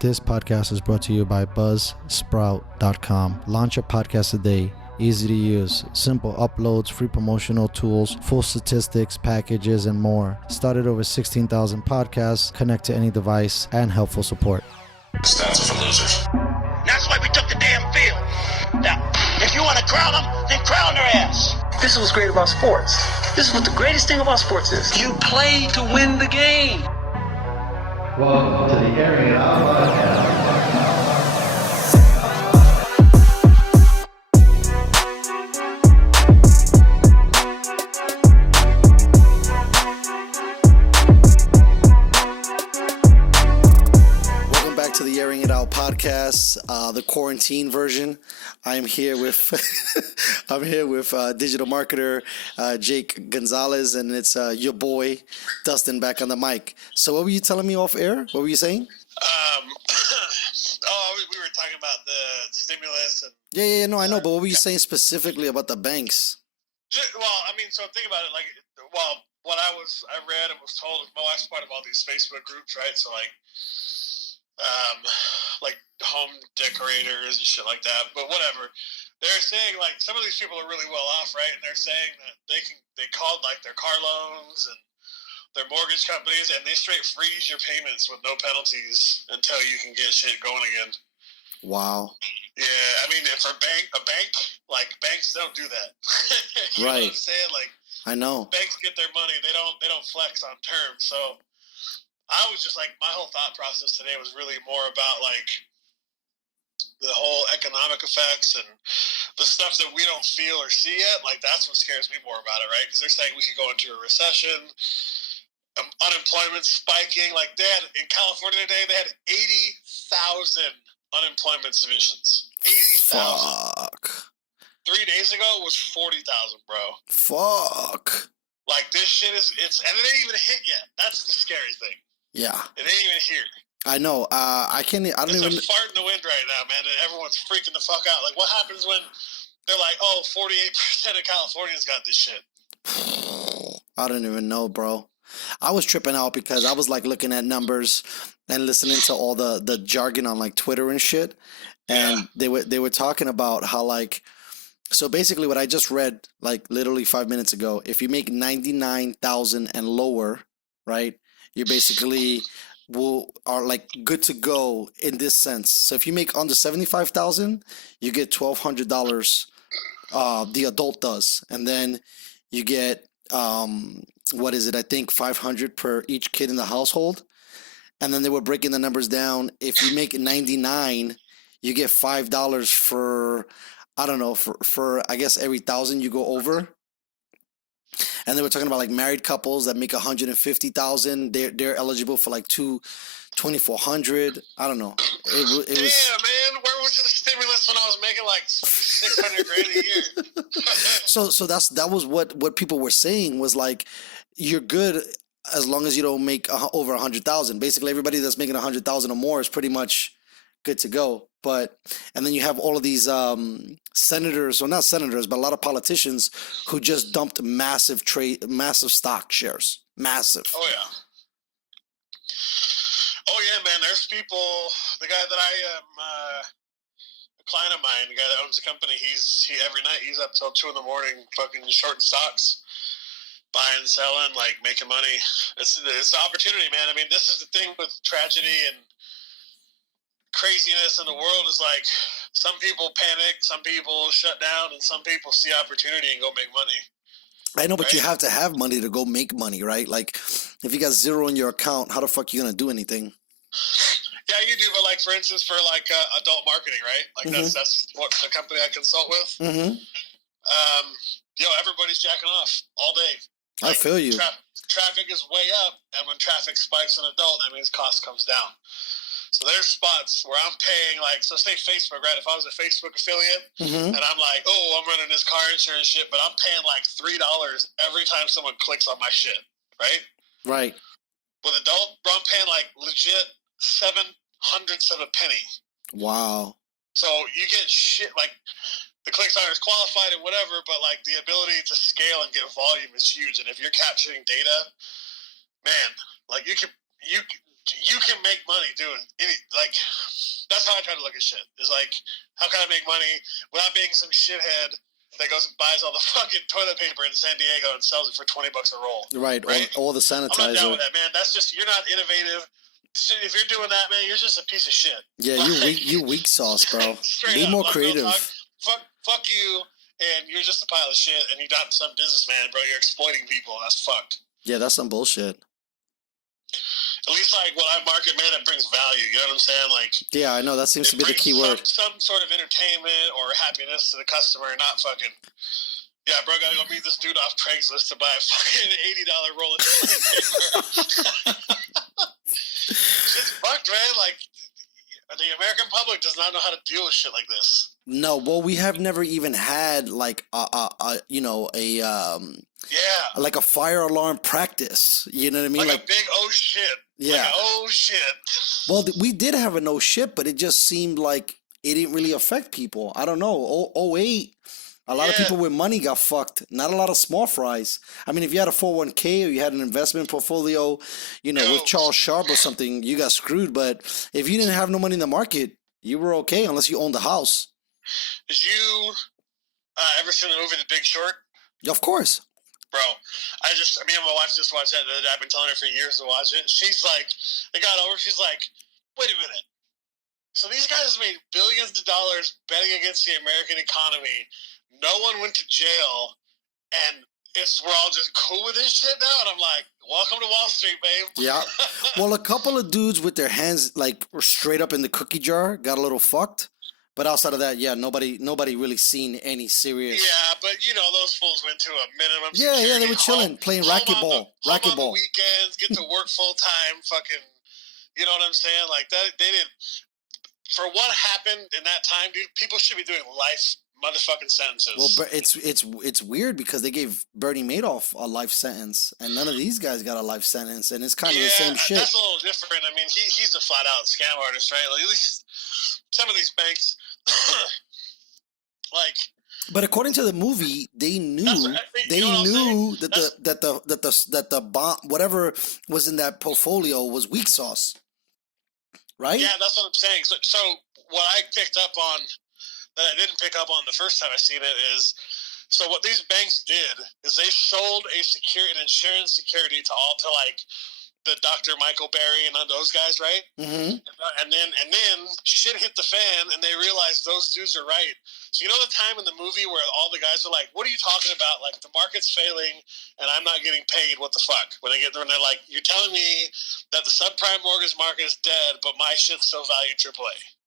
This podcast is brought to you by buzzsprout.com. Launch a podcast today. Easy to use, simple uploads, free promotional tools, full statistics, packages, and more. Started over 16,000 podcasts, connect to any device, and helpful support. Stats are for losers. That's why we took the damn field. Now, if you want to crown them, then crown their ass. This is what's great about sports. This is what the greatest thing about sports is. You play to win the game. Welcome to the Airin podcast. To the Airing It Out podcast, the quarantine version. I'm here with digital marketer Jake Gonzalez, and it's your boy Dustin back on the mic. So what were you telling me off air? What were you saying? We were talking about the stimulus and Yeah, no, I know, but what were you saying specifically about the banks? Well, I mean, so think about it. What I read and was told, I was part of all these Facebook groups, right? So like home decorators and shit like that, but whatever. They're saying like some of these people are really well off, right? And they're saying that they called like their car loans and their mortgage companies, and they straight freeze your payments with no penalties until you can get shit going again. Wow. Yeah, I mean, for a bank, like banks don't do that. You right. know what I'm saying? Like, I know. Banks get their money. They don't flex on terms. So I was just like, my whole thought process today was really more about like the whole economic effects and the stuff that we don't feel or see yet. Like that's what scares me more about it, right? Because they're saying we could go into a recession, unemployment spiking. Like they had in California today, they had 80,000 unemployment submissions. 80,000. Fuck. 3 days ago it was 40,000, bro. Fuck. Like this shit and it ain't even hit yet. That's the scary thing. Yeah. It ain't even here. I know. I don't even. It's a fart in the wind right now, man, and everyone's freaking the fuck out. Like, what happens when they're like, oh, 48% of Californians got this shit? I don't even know, bro. I was tripping out because I was like looking at numbers and listening to all the jargon on like Twitter and shit, and they were talking about how like. So basically, what I just read like literally 5 minutes ago, if you make 99,000 and lower, right? You basically are like good to go in this sense. So if you make under 75,000, you get $1,200. The adult does, and then you get what is it? I think 500 per each kid in the household. And then they were breaking the numbers down. If you make 99, you get $5 for I don't know for I guess every 1,000 you go over. And they were talking about like married couples that make 150,000. They're eligible for like $2,400. I don't know. It was. Yeah, man. Where was the stimulus when I was making like $600,000 a year? So that was what people were saying was like, you're good as long as you don't make over 100,000. Basically, everybody that's making 100,000 or more is pretty much good to go. And then you have all of these senators, or not senators, but a lot of politicians who just dumped massive stock shares. Massive. Oh, yeah. Oh, yeah, man. There's people, the guy that I am, a client of mine, the guy that owns the company, he every night he's up till 2 a.m. fucking shorting stocks, buying, selling, like making money. It's the opportunity, man. I mean, this is the thing with tragedy and craziness in the world is like some people panic, some people shut down, and some people see opportunity and go make money. I know, but right? You have to have money to go make money, right? Like if you got zero in your account, how the fuck you gonna do anything? Yeah, you do, but like for instance, for like adult marketing, right? Like that's what the company I consult with. Mm-hmm. Everybody's jacking off all day. Like, I feel you. Traffic is way up, and when traffic spikes in adult, that means cost comes down. So there's spots where I'm paying like, so say Facebook, right? If I was a Facebook affiliate and I'm like, oh, I'm running this car insurance shit, but I'm paying like $3 every time someone clicks on my shit, right? Right. With adult, bro, I'm paying like legit 7/100 of a penny. Wow. So you get shit like the clicks aren't as qualified and whatever, but like the ability to scale and get volume is huge. And if you're capturing data, man, like you you can make money doing any, like, that's how I try to look at shit. Is like, how can I make money without being some shithead that goes and buys all the fucking toilet paper in San Diego and sells it for $20 a roll? Right. All the sanitizer. I'm not down with that, man. That's just, you're not innovative. If you're doing that, man, you're just a piece of shit. Yeah, you weak sauce, bro. Be up, more creative. Fuck you, and you're just a pile of shit, and you're not some businessman, bro. You're exploiting people. That's fucked. Yeah, that's some bullshit. At least, like, what I market, man, it brings value. You know what I'm saying? Like, yeah, I know. That seems to be the key word. Some sort of entertainment or happiness to the customer, not fucking, yeah, bro, gotta go meet this dude off Craigslist to buy a fucking $80 roll of toilet paper. Shit's fucked, man. Like, the American public does not know how to deal with shit like this. No, well, we have never even had like like a fire alarm practice. You know what I mean? Like a big oh shit. Yeah. Like oh shit. Well, we did have a no shit, but it just seemed like it didn't really affect people. I don't know. 08, a lot of people with money got fucked. Not a lot of small fries. I mean, if you had a 401k or you had an investment portfolio, with Charles Sharp or something, you got screwed. But if you didn't have no money in the market, you were okay unless you owned the house. Did you ever see the movie The Big Short? Of course. Bro, me and my wife just watched that the other day. I've been telling her for years to watch it. She's like, it got over. She's like, wait a minute. So these guys made billions of dollars betting against the American economy. No one went to jail, and we're all just cool with this shit now. And I'm like, welcome to Wall Street, babe. Yeah. Well, a couple of dudes with their hands like straight up in the cookie jar got a little fucked. But outside of that, yeah, nobody really seen any serious. Yeah, but those fools went to a minimum. Yeah, they were chilling, playing racquetball. Racquetball. Weekends, get to work full time. Fucking, you know what I'm saying? Like that, they didn't. For what happened in that time, dude, people should be doing life motherfucking sentences. Well, it's weird because they gave Bernie Madoff a life sentence, and none of these guys got a life sentence, and it's kind of the same shit. That's a little different. I mean, he's a flat out scam artist, right? Like, at least some of these banks, like. But according to the movie, they knew that the bomb, whatever was in that portfolio, was weak sauce, right? Yeah, that's what I'm saying. So what I picked up on that I didn't pick up on the first time I seen it is, so what these banks did is they sold an insurance security to like the Dr. Michael Berry and those guys, right? Mm-hmm. And then shit hit the fan, and they realized those dudes are right. So the time in the movie where all the guys are like, "What are you talking about? Like the market's failing, and I'm not getting paid. What the fuck?" When they're like, "You're telling me that the subprime mortgage market is dead, but my shit's still valued AAA."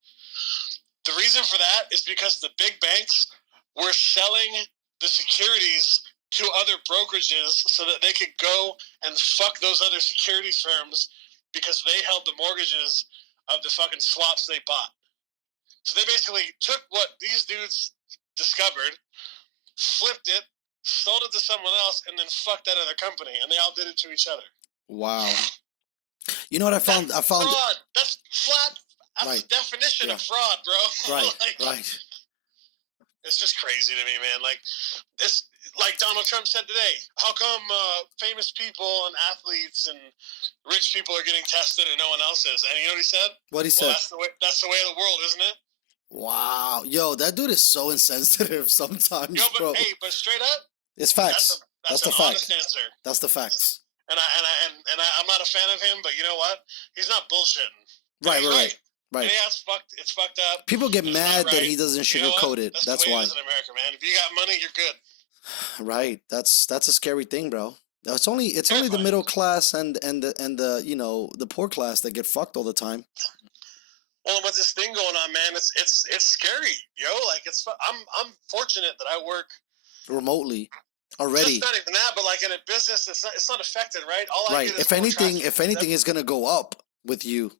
The reason for that is because the big banks were selling the securities to other brokerages so that they could go and fuck those other securities firms because they held the mortgages of the fucking swaps they bought. So they basically took what these dudes discovered, flipped it, sold it to someone else, and then fucked that other company, and they all did it to each other. Wow. You know what I found? Fraud. That's flat. That's right. The definition of fraud, bro. Right, right. It's just crazy to me, man. Like, it's like Donald Trump said today. How come famous people and athletes and rich people are getting tested and no one else is? And you know what he said? What he said? That's the way of the world, isn't it? Wow. Yo, that dude is so insensitive sometimes, bro. But straight up, it's facts. That's the honest fact. answer. That's the facts. And I'm not a fan of him, but you know what? He's not bullshitting. Right. Yeah, it's fucked up. People get mad that he doesn't sugarcoat it. That's why. It is in America, man. If you got money, you're good. Right. That's a scary thing, bro. It's only the middle class and the the poor class that get fucked all the time. Well, with this thing going on, man, it's scary, yo. Like I'm fortunate that I work remotely already. It's not even that, but like in a business, it's not affected, right? Right. If anything, is gonna go up with you.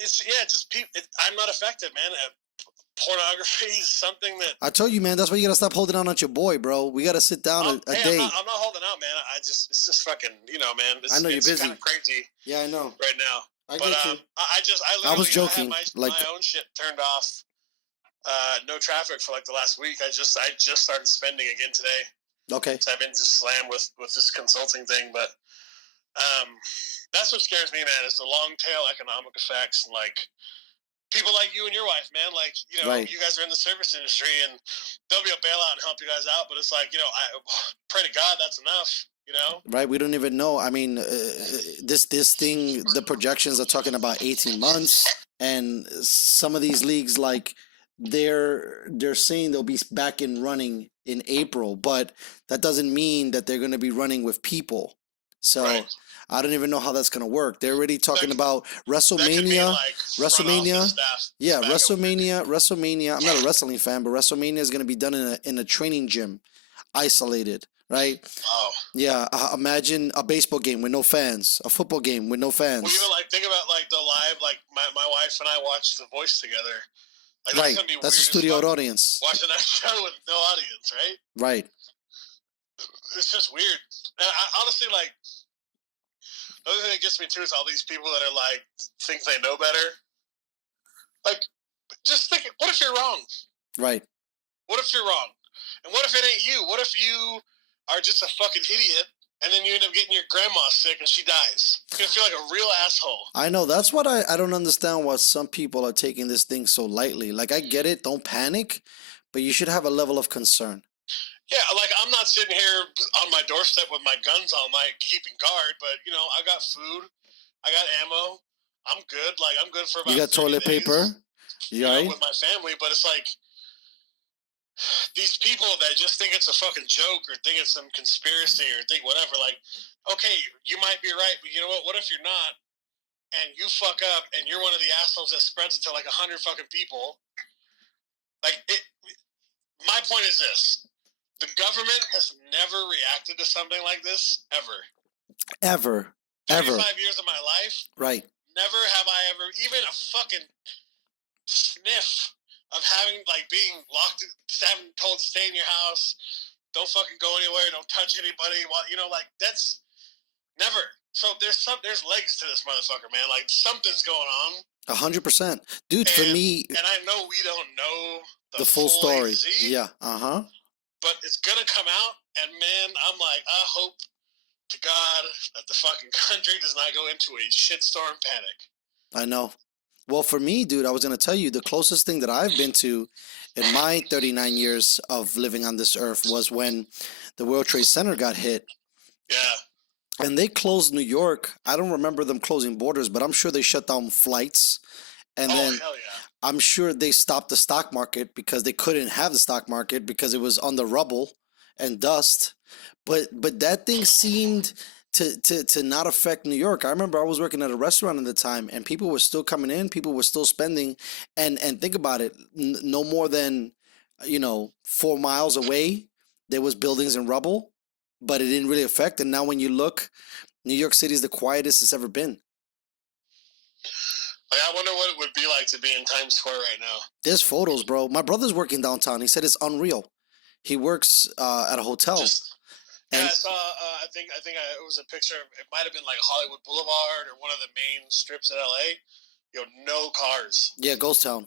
I'm not affected, man. Pornography is something that I told you, man. That's why you gotta stop holding on at your boy, bro. We gotta sit down a day. I'm not holding out, man. It's just fucking, man. I know you're busy. It's kind of crazy. Yeah, I know. Right now, I was joking. I had my own shit turned off. No traffic for like the last week. I just started spending again today. Okay. So I've been just slammed with this consulting thing, but That's what scares me, man. Is the long tail economic effects, and like people like you and your wife, man. Like Right. you guys are in the service industry, and there'll be a bailout and help you guys out. But it's like I pray to God that's enough. Right, we don't even know. I mean, this thing, the projections are talking about 18 months, and some of these leagues, like they're saying they'll be back in running in April, but that doesn't mean that they're going to be running with people. So Right. I don't even know how that's going to work. They're already talking about That could WrestleMania, mean like front office staff. yeah, back over. WrestleMania. I'm not a wrestling fan, but WrestleMania is going to be done in a training gym, isolated, right? Oh. Yeah, imagine a baseball game with no fans, a football game with no fans. Well, even like think about like the live, like my wife and I watched The Voice together. Like, Right, gonna be that's a weird as studio fuck audience. watching that show with no audience, right? Right. It's just weird. And I honestly, like, the other thing that gets me too is all these people that are like think they know better. Like, just think, what if you're wrong? Right. What if you're wrong? And what if it ain't you? What if you are just a fucking idiot and then you end up getting your grandma sick and she dies? You're gonna feel like a real asshole. I know. That's what I don't understand why some people are taking this thing so lightly. Like, I get it, don't panic, but you should have a level of concern. Yeah, like I'm not sitting here on my doorstep with my guns all night keeping guard, but I got food, I got ammo, I'm good. Like I'm good for about. You got 30 toilet days, paper, right? with my family. But it's like these people that just think it's a fucking joke or think it's some conspiracy or think whatever. Like, okay, you might be right, but you know what? What if you're not? And you fuck up, and you're one of the assholes that spreads it to like 100 fucking people. Like it. My point is this. The government has never reacted to something like this, ever. Ever. 35 years of my life, right? Never have I ever, even a fucking sniff of being locked, having told to stay in your house, don't fucking go anywhere, don't touch anybody, that's never. So there's legs to this motherfucker, man. Like, something's going on. 100%. Dude, for me... And I know we don't know the full story. AZ, yeah, uh-huh. But it's gonna come out, and man, I'm like, I hope to God that the fucking country does not go into a shitstorm panic. I know. Well, for me, dude, I was going to tell you, the closest thing that I've been to in my 39 years of living on this earth was when the World Trade Center got hit. Yeah. And they closed New York. I don't remember them closing borders, but I'm sure they shut down flights. And then hell yeah. I'm sure they stopped the stock market because they couldn't have the stock market because it was on the rubble and dust. But that thing seemed to not affect New York. I remember I was working at a restaurant at the time, and people were still coming in, people were still spending, and think about it, no more than 4 miles away there was buildings and rubble, but it didn't really affect. And now when you look, New York City is the quietest it's ever been. I wonder what it would be like to be in Times Square right now. There's photos, bro. My brother's working downtown. He said it's unreal. He works at a hotel. I saw. I think it was a picture. It might have been like Hollywood Boulevard or one of the main strips in LA. No cars. Yeah, Ghost Town.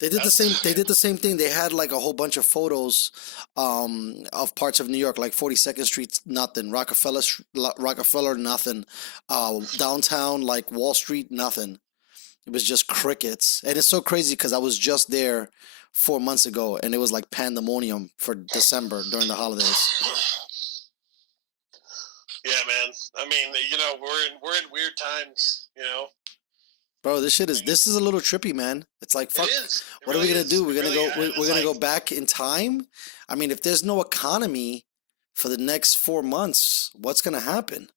They did the same. They did the same thing. They had like a whole bunch of photos of parts of New York, like 42nd Street, nothing. Rockefeller, nothing. Downtown, like Wall Street, nothing. It was just crickets, and it's so crazy because I was just there 4 months ago, and it was like pandemonium for December during the holidays. Yeah, man. I mean, we're in weird times, Bro, this is a little trippy, man. It's like, fuck. What are we gonna do? We're gonna go back in time. I mean, if there's no economy for the next 4 months, what's gonna happen?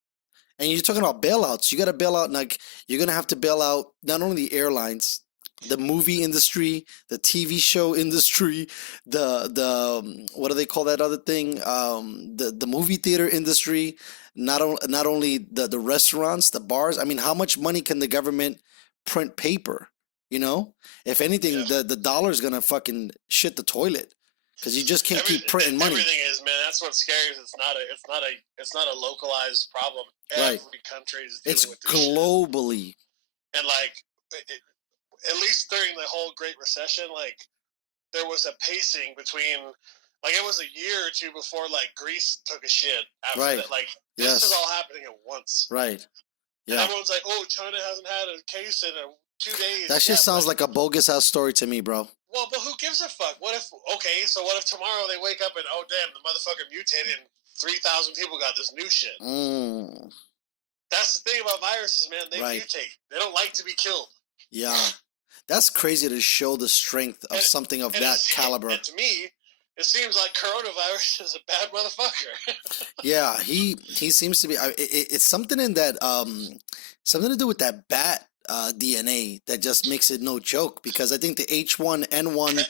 And you're talking about bailouts. You got to bail out, like, you're going to have to bail out not only the airlines, the movie industry, the TV show industry, the what do they call that other thing? The movie theater industry, not only the restaurants, the bars. I mean, how much money can the government print paper? If anything, the dollar's going to fucking shit the toilet. Because you just can't keep printing money. Everything is, man. That's what's scary. It's not a localized problem. Every country is dealing with this globally. Shit. And at least during the whole Great Recession, there was a pacing between, it was a year or two before Greece took a shit after that. This is Yes. all happening at once. Right. And Yeah. everyone's like, "Oh, China hasn't had a case in 2 days." That shit sounds like a bogus ass story to me, bro. Well, but who gives a fuck? What if? Okay, so what if tomorrow they wake up and oh damn, the motherfucker mutated and 3,000 people got this new shit? Mm. That's the thing about viruses, man. They Right. mutate. They don't like to be killed. Yeah. That's crazy to show the strength of something of that caliber. And to me, it seems like coronavirus is a bad motherfucker. Yeah, he seems to be. It's something in that something to do with that bat DNA that just makes it no joke. Because I think the H1N1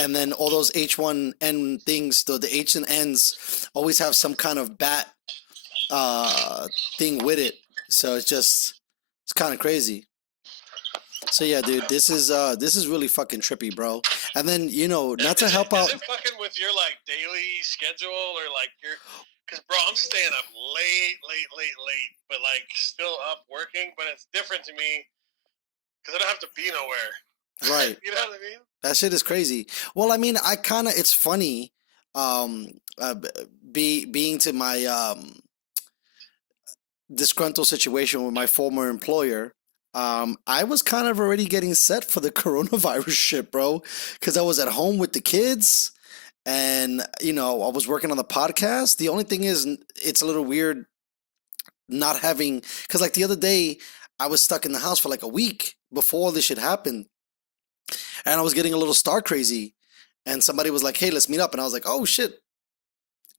and then all those H1N things, the H and N's always have some kind of bat thing with it. So it's kind of crazy. So yeah, dude, this is really fucking trippy, bro. And then not to help out. Is it fucking with your like daily schedule or like your? Because bro, I'm staying up late, but like still up working. But it's different to me because I don't have to be nowhere. Right. You know what I mean? That shit is crazy. Well, I mean, it's funny, being to my disgruntled situation with my former employer. I was kind of already getting set for the coronavirus shit, bro, because I was at home with the kids and, I was working on the podcast. The only thing is, it's a little weird not having, because like the other day, I was stuck in the house for like a week before this shit happened. And I was getting a little star crazy. And somebody was like, hey, let's meet up. And I was like, oh, shit.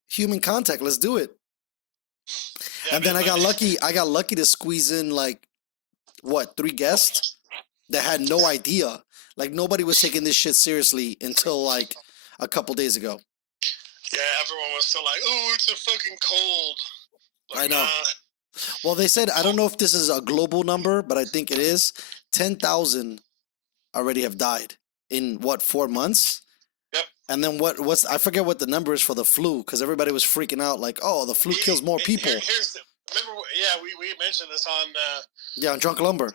Human contact. Let's do it. Yeah, and then I got lucky. I got lucky to squeeze in like, 3 guests that had no idea. Like, nobody was taking this shit seriously until like a couple days ago. Yeah, everyone was still like, oh, it's a fucking cold. Like, I know. Well, they said, I don't know if this is a global number, but I think it is. 10,000 already have died in 4 months? Yep. And then I forget what the number is for the flu, because everybody was freaking out like, oh, the flu kills more people. Remember, we mentioned this on... on Drunk Lumber.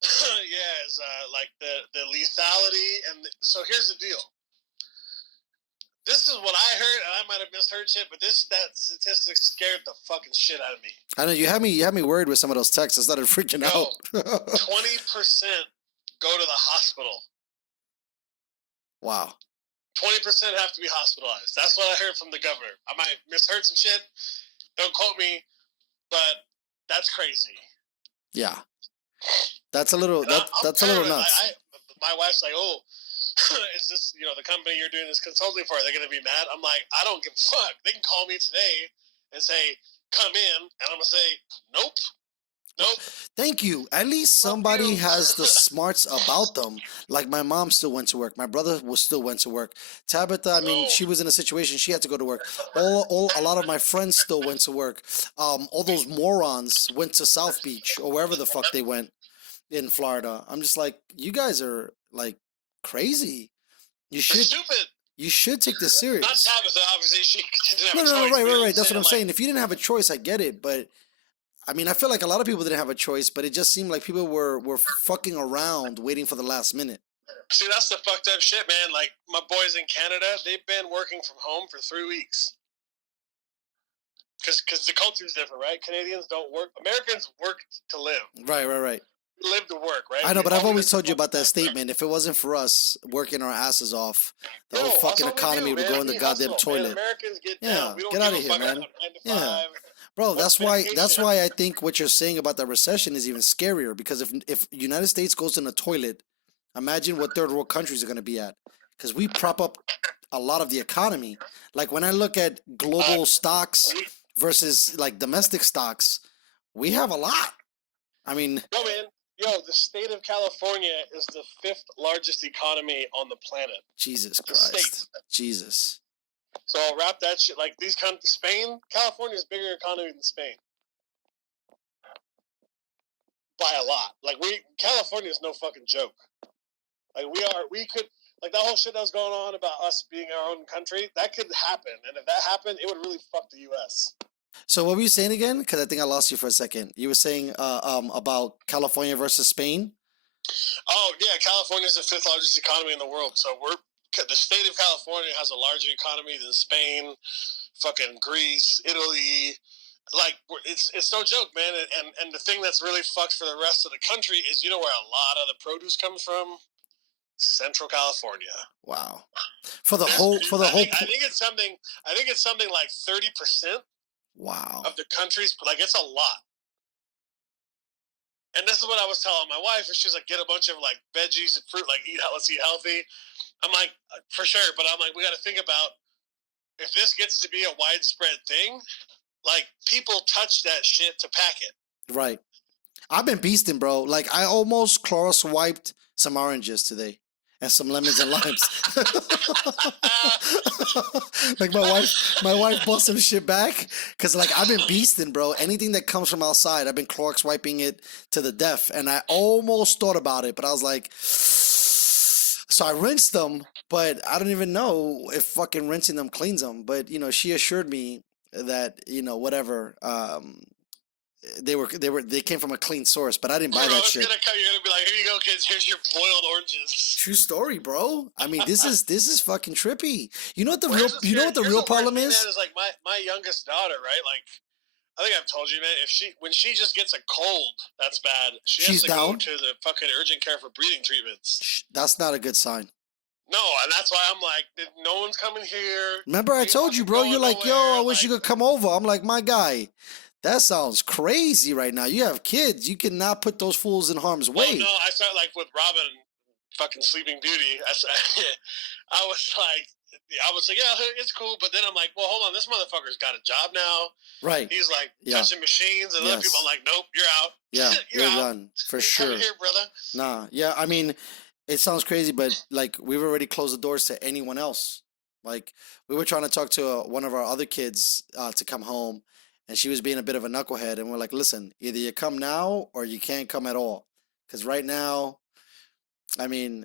Yeah, it's like the lethality. And so here's the deal. This is what I heard, and I might have misheard shit, but that statistic scared the fucking shit out of me. I know, you had me worried with some of those texts. I started freaking out. 20% go to the hospital. Wow. 20% have to be hospitalized. That's what I heard from the governor. I might misheard some shit. Don't quote me, but that's crazy. Yeah. That's a little that's a little nuts. My wife's like, oh, is this, the company you're doing this consulting for, are they going to be mad? I'm like, I don't give a fuck. They can call me today and say, come in, and I'm going to say, nope. Thank you. At least somebody has the smarts about them. Like my mom still went to work. My brother still went to work. Tabitha, I mean, she was in a situation she had to go to work. A lot of my friends still went to work. All those morons went to South Beach or wherever the fuck they went in Florida. I'm just like, you guys are like crazy. They're stupid. You should take this serious. Not Tabitha, obviously. She didn't have a choice. Right. That's what I'm saying. If you didn't have a choice, I get it, but. I mean, I feel like a lot of people didn't have a choice, but it just seemed like people were fucking around waiting for the last minute. See, that's the fucked up shit, man. Like, my boys in Canada, they've been working from home for 3 weeks. Because the culture's different, right? Canadians don't work. Americans work to live. Right. Live to work, right? I know, but I've always told you about that statement. If it wasn't for us working our asses off, the whole fucking economy would go in the goddamn toilet. Americans get down. We don't get out of here, man. Yeah. Bro, that's why I think what you're saying about the recession is even scarier, because if United States goes in the toilet, imagine what third world countries are going to be at, because we prop up a lot of the economy. Like when I look at global stocks versus like domestic stocks, we have a lot. I mean, no, man. The state of California is the 5th largest economy on the planet. Jesus Christ. Jesus. So I'll wrap that shit, like these countries, Spain, California's bigger economy than Spain. By a lot. Like California is no fucking joke. Like like that whole shit that was going on about us being our own country, that could happen. And if that happened, it would really fuck the U.S. So what were you saying again? Because I think I lost you for a second. You were saying about California versus Spain? Oh, yeah. California is the 5th largest economy in the world. So the state of California has a larger economy than Spain, fucking Greece, Italy, like it's no joke, man. And the thing that's really fucked for the rest of the country is, you know, where a lot of the produce comes from? Central California. Wow. For the That's, whole. I think it's something. I think it's something like 30% Wow. of the country's. Like, it's a lot. And this is what I was telling my wife. And she's like, get a bunch of like veggies and fruit. Like, let's eat healthy. I'm like, for sure. But I'm like, we got to think about if this gets to be a widespread thing. Like, people touch that shit to pack it. Right. I've been beasting, bro. Like, I almost Clorox wiped some oranges today and some lemons and limes. Like, my wife bought some shit back because, like, I've been beasting, bro. Anything that comes from outside, I've been Clorox wiping it to the death. And I almost thought about it, but I was like, so I rinsed them, but I don't even know if fucking rinsing them cleans them. But, you know, she assured me that, you know, whatever, they came from a clean source, but I didn't buy that shit. You're gonna be like, here you go, kids. Here's your boiled oranges. True story, bro. I mean, this is fucking trippy. You know what the real problem is? Is like my youngest daughter, right? Like, I think I've told you, man. When she just gets a cold, that's bad. She's has to go to the fucking urgent care for breathing treatments. That's not a good sign. No, and that's why I'm like, no one's coming here. Remember, I told you, bro. You're like, yo, I wish you could come over. I'm like, my guy. That sounds crazy right now. You have kids. You cannot put those fools in harm's way. Well, no, I started like with Robin, fucking Sleeping Beauty. I was like, yeah, it's cool. But then I'm like, well, hold on. This motherfucker's got a job now. Right. He's like touching machines and other people. I'm like, nope, you're out. Yeah, you're done. For sure. Come here, brother. Nah, yeah. I mean, it sounds crazy, but like we've already closed the doors to anyone else. Like we were trying to talk to one of our other kids to come home. And she was being a bit of a knucklehead. And we're like, listen, either you come now or you can't come at all. Because right now, I mean...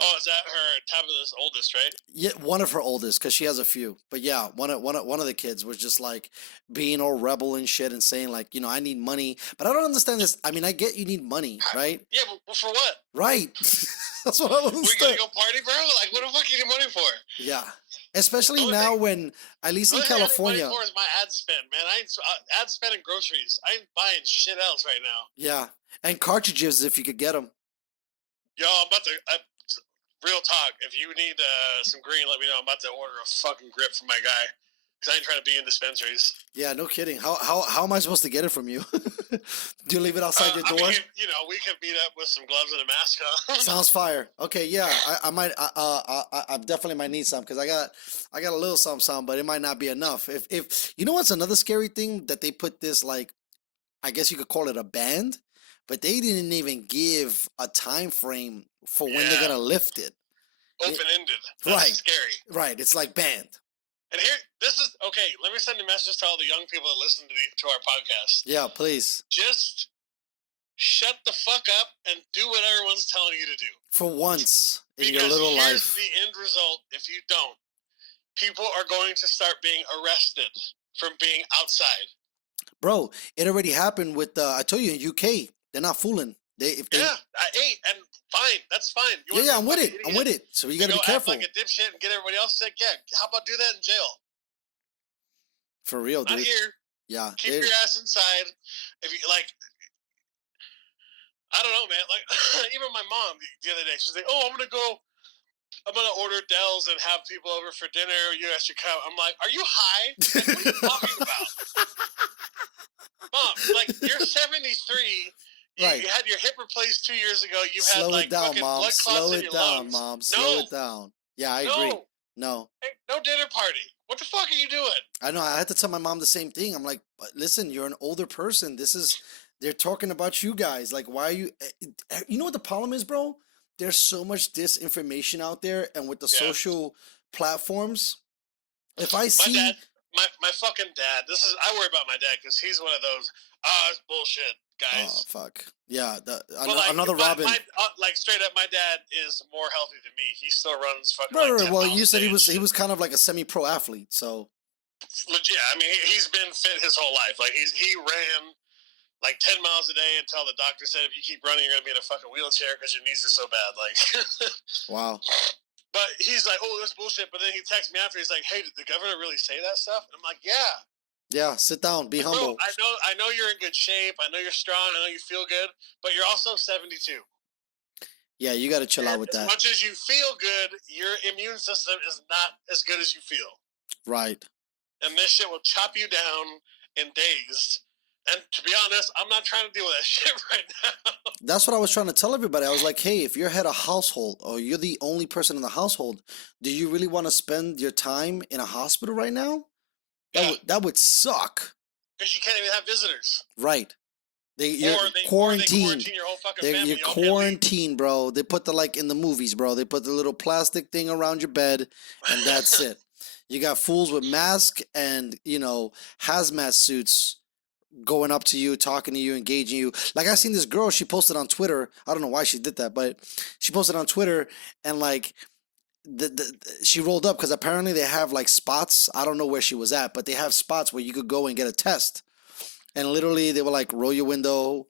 Oh, is that her Tabitha's oldest, right? Yeah, one of her oldest, because she has a few. But yeah, one of the kids was just like being all rebel and shit and saying like, you know, I need money. But I don't understand this. I mean, I get you need money, right? Yeah, but for what? Right. That's what I don't understand. We're going to go party, bro? Like, what the fuck you need money for? Yeah. Especially now when, at least in California. Money for is my ad spend, man. Ad spend and groceries. I ain't buying shit else right now. Yeah. And cartridges if you could get them. Yo, I'm about to... real talk, if you need some green, let me know. I'm about to order a fucking grip from my guy. Because I ain't trying to be in dispensaries. Yeah, no kidding. How am I supposed to get it from you? Do you leave it outside your door? I mean, you know, we could meet up with some gloves and a mask on. Sounds fire. Okay, yeah, I might. I definitely might need some because I got a little some, but it might not be enough. If you know what's another scary thing that they put this like, I guess you could call it a band, but they didn't even give a time frame for when they're gonna lift it. Open-ended. That's right. Scary. Right. It's like banned. And here, this is okay. Let me send a message to all the young people that listen to our podcast. Yeah, please. Just shut the fuck up and do what everyone's telling you to do. For once in your little life. Because here's the end result. If you don't, people are going to start being arrested from being outside. Bro, it already happened with. I told you in UK, they're not fooling. And fine, that's fine. I'm with it. I'm with it. So you gotta be careful. Act like a dipshit and get everybody else sick. Yeah, how about do that in jail? For real, dude. Not here. Yeah. Keep your ass inside. If you like, I don't know, man. Like even my mom the other day, she's like, "Oh, I'm gonna order Dells and have people over for dinner. You guys should come." I'm like, "Are you high? Like, what are you talking about, Mom? Like you're 73." Right. You had your hip replaced 2 years ago. You've Slow had like it down, fucking Mom. blood clots in your lungs. Mom. Slow it down. Yeah, I agree. No. Hey, no dinner party. What the fuck are you doing? I know. I had to tell my mom the same thing. I'm like, listen, you're an older person. They're talking about you guys. Like, why are you? You know what the problem is, bro? There's so much disinformation out there, and with the social platforms, if I see my fucking dad, I worry about my dad because he's one of those it's bullshit guys. Oh fuck yeah! Another Robin. Like straight up, my dad is more healthy than me. He still runs fucking. Right. Well, you said he was kind of like a semi-pro athlete, so. Legit. I mean, he's been fit his whole life. Like he ran like 10 miles a day until the doctor said if you keep running, you're gonna be in a fucking wheelchair because your knees are so bad. Like. Wow. But he's like, oh, that's bullshit. But then he texts me after. He's like, hey, did the governor really say that stuff? And I'm like, yeah. Yeah, sit down, be Bro, humble. I know you're in good shape. I know you're strong. I know you feel good, but you're also 72. Yeah, you got to chill out with As that. much as you feel good, your immune system is not as good as you feel. Right. And this shit will chop you down in days. And to be honest, I'm not trying to deal with that shit right now. That's what I was trying to tell everybody. I was like, hey, if you're head of household or you're the only person in the household, do you really want to spend your time in a hospital right now? That would suck. Because you can't even have visitors. Right. You're Or they quarantined. quarantine your whole fucking family. You're quarantined, bro. They put in the movies, bro. They put the little plastic thing around your bed, and that's it. You got fools with masks and hazmat suits going up to you, talking to you, engaging you. Like I seen this girl, she posted on Twitter. I don't know why she did that, but she posted on Twitter and like she rolled up because apparently they have like spots. I don't know where she was at, but they have spots where you could go and get a test. And literally they were like, roll your window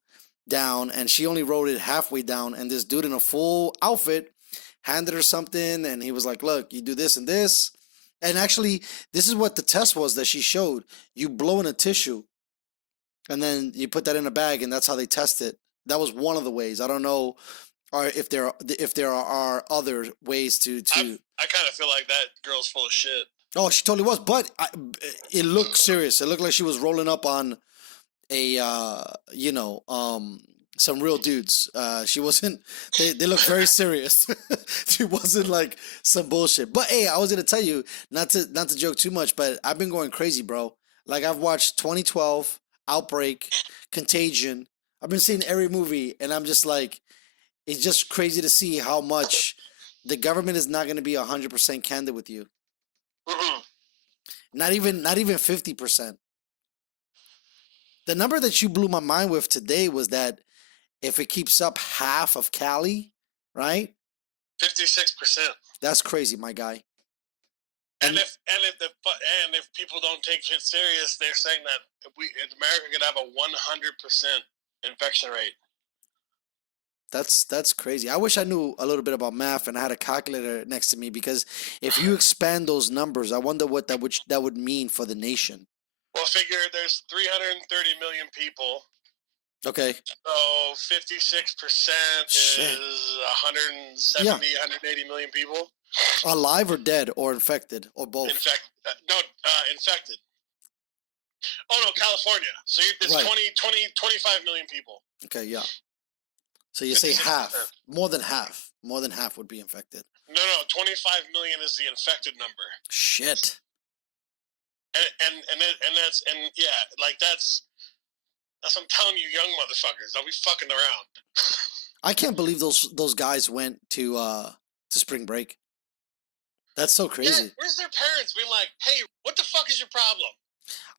down, and she only rolled it halfway down, and this dude in a full outfit handed her something, and he was like, look, you do this and this. And actually, this is what the test was that she showed. You blow in a tissue, and then you put that in a bag, and that's how they test it. That was one of the ways. I don't know if there are other ways to. I kind of feel like that girl's full of shit. Oh, she totally was, but it looked serious. It looked like she was rolling up on a some real dudes. She wasn't. They look very serious. She wasn't like some bullshit. But hey, I was gonna tell you not to joke too much, but I've been going crazy, bro. Like I've watched 2012, Outbreak, Contagion. I've been seeing every movie, and I'm just like, it's just crazy to see how much the government is not gonna be 100% candid with you. Mm-hmm. Not even 50%. The number that you blew my mind with today was that if it keeps up half of Cali, right? 56%. That's crazy, my guy. And if people don't take shit serious, they're saying that in America could have a 100% infection rate. That's crazy. I wish I knew a little bit about math and I had a calculator next to me, because if you expand those numbers, I wonder what that would mean for the nation. Well, figure there's 330 million people. Okay. So 56% is 170, 180 million people. Alive or dead or infected or both? Infected. Oh, no, California. So it's right. 25 million people. Okay, yeah. So you say half. More than half. More than half would be infected. No, 25 million is the infected number. Shit. That's what I'm telling you, young motherfuckers. Don't be fucking around. I can't believe those guys went to spring break. That's so crazy. Yeah, where's their parents being like, hey, what the fuck is your problem?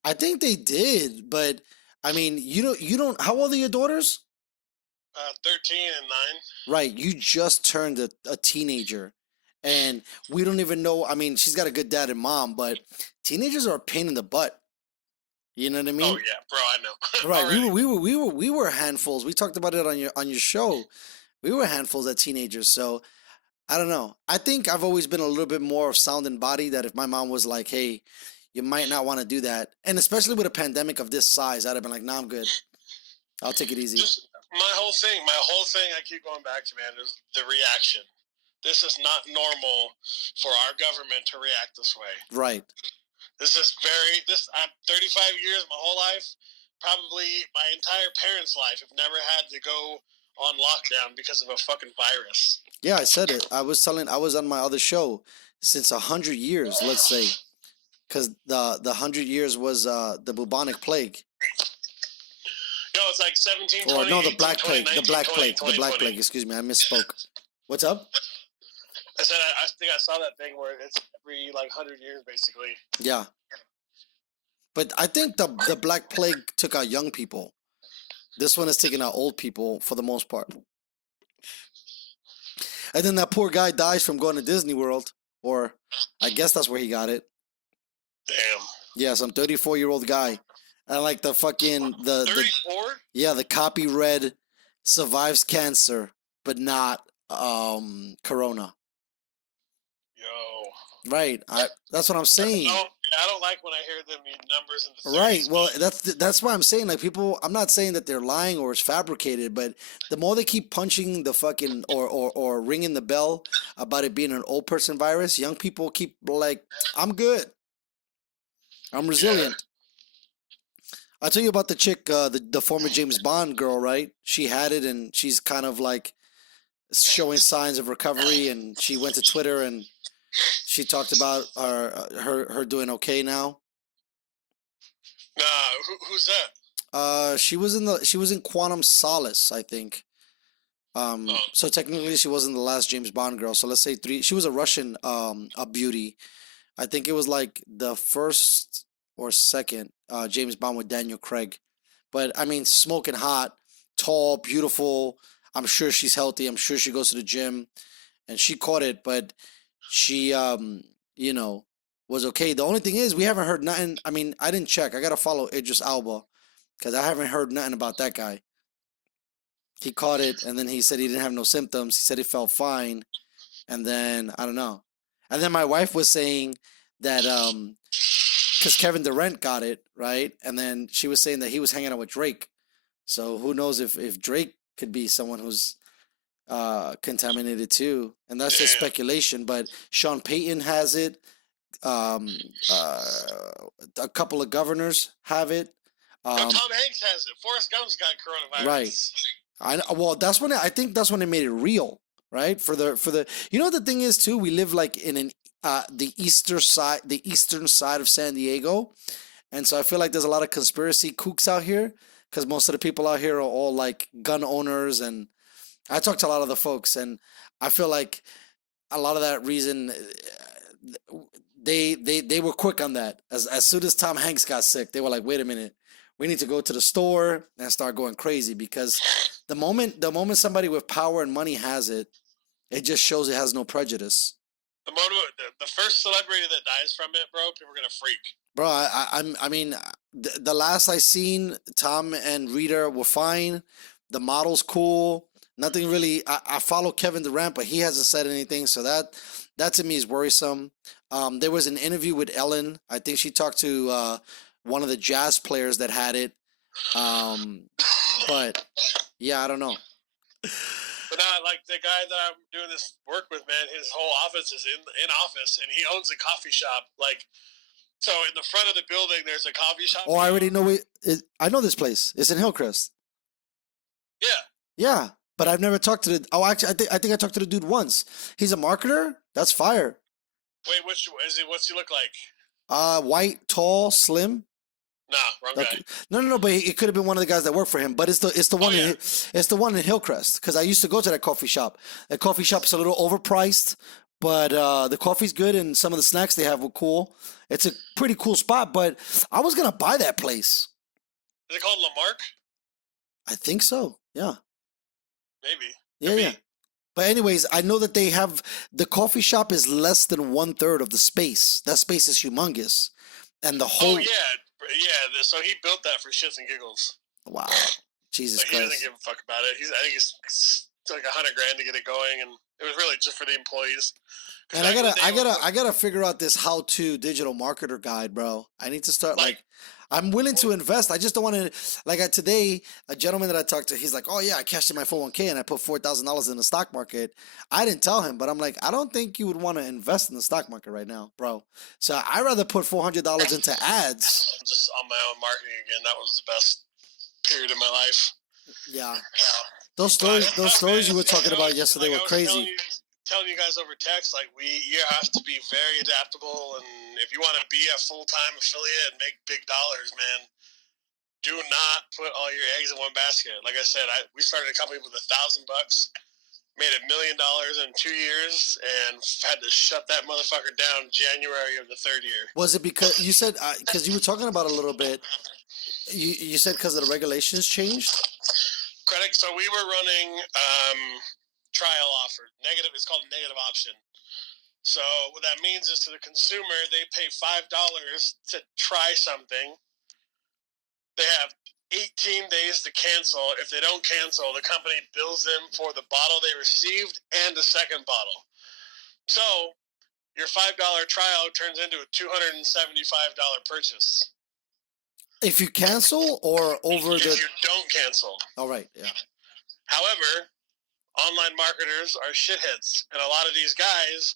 I think they did, but I mean, you don't. How old are your daughters? 13 and 9. Right, you just turned a teenager, and we don't even know. I mean, she's got a good dad and mom, but teenagers are a pain in the butt. You know what I mean? Oh yeah, bro, I know. Right, we were handfuls. We talked about it on your show. We were handfuls as teenagers, so I don't know. I think I've always been a little bit more of sound in body, that if my mom was like, hey, you might not want to do that, and especially with a pandemic of this size, I'd have been like, nah, I'm good. I'll take it easy. My whole thing I keep going back to, man, is the reaction. This is not normal for our government to react this way. Right. I'm 35 years, my whole life, probably my entire parents' life, have never had to go on lockdown because of a fucking virus. Yeah, I said it. I was on my other show, since 100 years, let's say, because the 100 years was the bubonic plague. No, it's like 1720. Or no, the black plague. The black plague. Excuse me, I misspoke. What's up? I said I think I saw that thing where it's every 100 years, basically. Yeah. But I think the black plague took out young people. This one is taking out old people for the most part. And then that poor guy dies from going to Disney World, or I guess that's where he got it. Damn. Yeah, some 34-year-old guy. And like the fucking 34? Yeah, the copy read survives cancer, but not corona. Yo. Right. That's what I'm saying. No, I don't like when I hear them numbers in the 30s. Right. Well, that's why I'm saying, like, people. I'm not saying that they're lying or it's fabricated, but the more they keep punching the fucking or ringing the bell about it being an old person virus, young people keep like, I'm good. I'm resilient. I'll tell you about the chick, the former James Bond girl, right? She had it, and she's kind of like showing signs of recovery, and she went to Twitter and she talked about her doing okay now. Nah, who's that? She was in Quantum Solace, I think. So technically she wasn't the last James Bond girl. So let's say three. She was a Russian, a beauty. I think it was like the first or second James Bond with Daniel Craig. But I mean, smoking hot, tall, beautiful. I'm sure she's healthy. I'm sure she goes to the gym, and she caught it. But she, you know, was okay. The only thing is, we haven't heard nothing. I mean, I didn't check. I gotta follow Idris Alba because I haven't heard nothing about that guy. He caught it, and then he said he didn't have no symptoms. He said he felt fine, and then I don't know. And then my wife was saying that because Kevin Durant got it right, and then she was saying that he was hanging out with Drake. So who knows if Drake could be someone who's contaminated too, and that's just speculation. But Sean Payton has it. Um, uh, a couple of governors have it. No, Tom Hanks has it. Forrest Gump's got coronavirus. Right. Well, that's when I think that's when it made it real, right? For the you know, the thing is too, we live like in an the eastern side of San Diego, and so I feel like there's a lot of conspiracy kooks out here because most of the people out here are all like gun owners, and I talk to a lot of the folks, and I feel like a lot of that reason they were quick on that. As soon as Tom Hanks got sick, they were like, wait a minute, we need to go to the store and start going crazy because the moment somebody with power and money has it, it just shows it has no prejudice. The first celebrity that dies from it, bro, people are gonna freak. Bro, I mean, the last I seen, Tom and Rita were fine. The model's cool. Nothing really. I follow Kevin Durant, but he hasn't said anything, so that to me is worrisome. There was an interview with Ellen. I think she talked to one of the jazz players that had it. But yeah, I don't know. But not like the guy that I'm doing this work with, man. His whole office is in office, and he owns a coffee shop. Like, so in the front of the building, there's a coffee shop. Oh, I already know it. I know this place. It's in Hillcrest. Yeah. Yeah, but I've never talked to the. Oh, actually, I think I talked to the dude once. He's a marketer. That's fire. Wait, which is it? What's he look like? White, tall, slim. Nah, wrong guy. No. But it could have been one of the guys that work for him. But it's the one it's the one in Hillcrest because I used to go to that coffee shop. That coffee shop is a little overpriced, but the coffee's good and some of the snacks they have were cool. It's a pretty cool spot. But I was gonna buy that place. Is it called Lamarck? I think so. Yeah. Maybe. Yeah. But anyways, I know that they have the coffee shop is less than 1/3 of the space. That space is humongous, and the whole. Oh yeah. So he built that for shits and giggles. Wow, Jesus Christ! He doesn't give a fuck about it. I think it's like $100,000 to get it going, and it was really just for the employees. And I gotta figure out this how-to digital marketer guide, bro. I need to start like I'm willing to invest. I just don't want to today. A gentleman that I talked to, he's like, "Oh yeah, I cashed in my 401k and I put $4,000 in the stock market." I didn't tell him, but I'm like, I don't think you would want to invest in the stock market right now, bro. So I'd rather put $400 into ads. Just on my own marketing again. That was the best period of my life. Yeah. Those stories you were talking about yesterday were crazy. Telling you guys over text, like you have to be very adaptable, and if you want to be a full-time affiliate and make big dollars, man, do not put all your eggs in one basket. Like I said, we started a company with $1,000, made $1 million in 2 years, and had to shut that motherfucker down January of the third year. Was it because you said because you were talking about a little bit? You said because the regulations changed. Credit. So we were running. Trial offer. Negative. It's called a negative option. So what that means is to the consumer, they pay $5 to try something. They have 18 days to cancel. If they don't cancel, the company bills them for the bottle they received and the second bottle. So your $5 trial turns into a $275 purchase. If you cancel or over If the... you don't cancel. All right, yeah. However, online marketers are shitheads, and a lot of these guys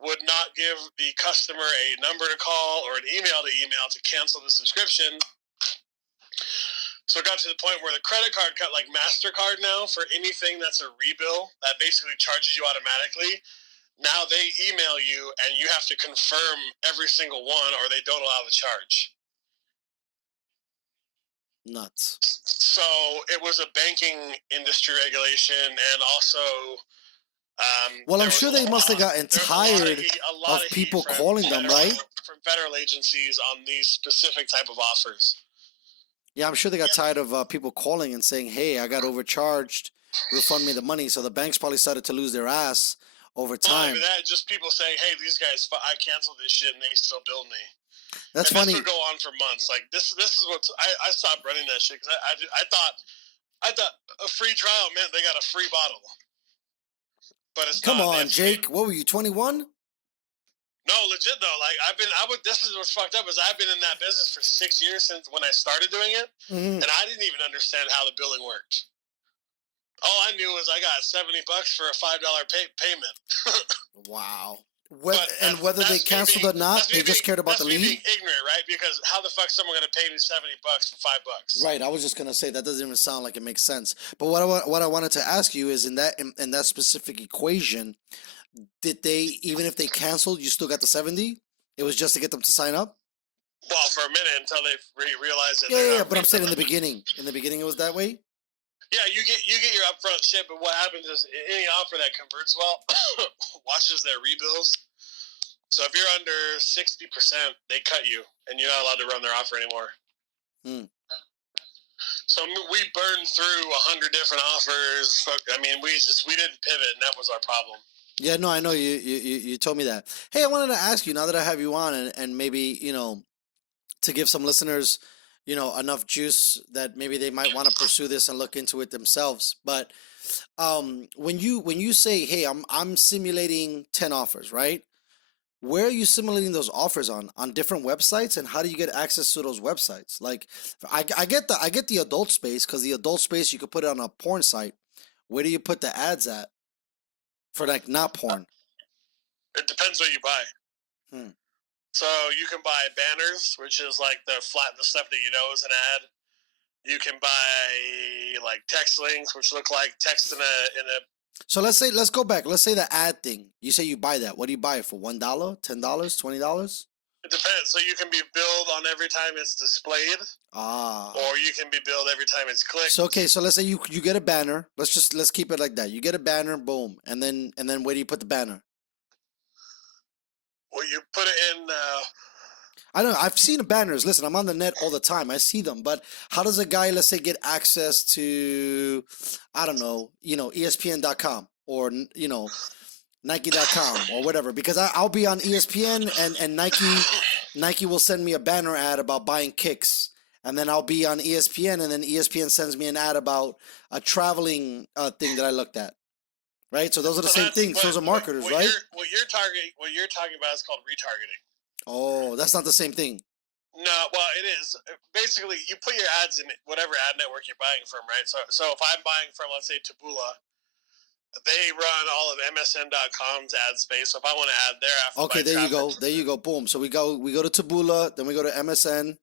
would not give the customer a number to call or an email to cancel the subscription. So it got to the point where the credit card cut, like MasterCard now, for anything that's a rebill, that basically charges you automatically. Now they email you, and you have to confirm every single one, or they don't allow the charge. Nuts. So it was a banking industry regulation, and also... well, I'm sure they must have gotten tired of people calling them, right? From federal agencies on these specific type of offers. Yeah, I'm sure they got tired of people calling and saying, hey, I got overcharged, refund me the money. So the banks probably started to lose their ass over time. Not even that, just people saying, hey, these guys, I canceled this shit and they still bill me. That's and funny. This would go on for months. Like, this is what I stopped running that shit because I thought a free trial meant they got a free bottle. But it's Come not, on, Jake. What were you, 21? No, legit though. Like this is what's fucked up is I've been in that business for 6 years since when I started doing it, and I didn't even understand how the billing worked. All I knew was I got $70 for a $5 payment. Wow. Whether they canceled or not, they just cared about the lead. Being ignorant, right? Because how the fuck is someone going to pay me $70 for $5? Right. I was just gonna say that doesn't even sound like it makes sense. But what I wanted to ask you is in that specific equation, did they, even if they canceled, you still got the 70? It was just to get them to sign up? Well, for a minute until they realized that. Yeah, but I'm saying in the beginning. In the beginning, it was that way. Yeah, you get your upfront shit, but what happens is any offer that converts well watches their rebills. So if you're under 60%, they cut you, and you're not allowed to run their offer anymore. So we burned through 100 different offers. I mean, we didn't pivot, and that was our problem. Yeah, no, I know you told me that. Hey, I wanted to ask you, now that I have you on, and maybe, to give some listeners, enough juice that maybe they might want to pursue this and look into it themselves. But when you say, hey, I'm simulating 10 offers, right? Where are you simulating those offers on different websites, and how do you get access to those websites? Like, I get the adult space, because the adult space you could put it on a porn site. Where do you put the ads at for like not porn? It depends what you buy. So you can buy banners, which is like the stuff that you know is an ad. You can buy like text links, which look like text in a. So let's go back. Let's say the ad thing. You say you buy that. What do you buy it for? $1, $10, $20? It depends. So you can be billed on every time it's displayed. Or you can be billed every time it's clicked. So okay, so let's say you get a banner. Let's keep it like that. You get a banner, boom, and then where do you put the banner? Well, you put it in. I know. I've seen the banners. Listen, I'm on the net all the time. I see them. But how does a guy, let's say, get access to, I don't know, ESPN.com or, Nike.com or whatever? Because I'll be on ESPN and Nike will send me a banner ad about buying kicks. And then I'll be on ESPN, and then ESPN sends me an ad about a traveling thing that I looked at. Right? So those are the same things. Those are marketers, right? What you're talking about is called retargeting. Oh, that's not the same thing. No, well, it is. Basically, you put your ads in whatever ad network you're buying from, right? So if I'm buying from, let's say, Taboola, they run all of MSN.com's ad space. So if I want to add their after. Okay, there you go. Boom. So we go to Taboola, then we go to MSN,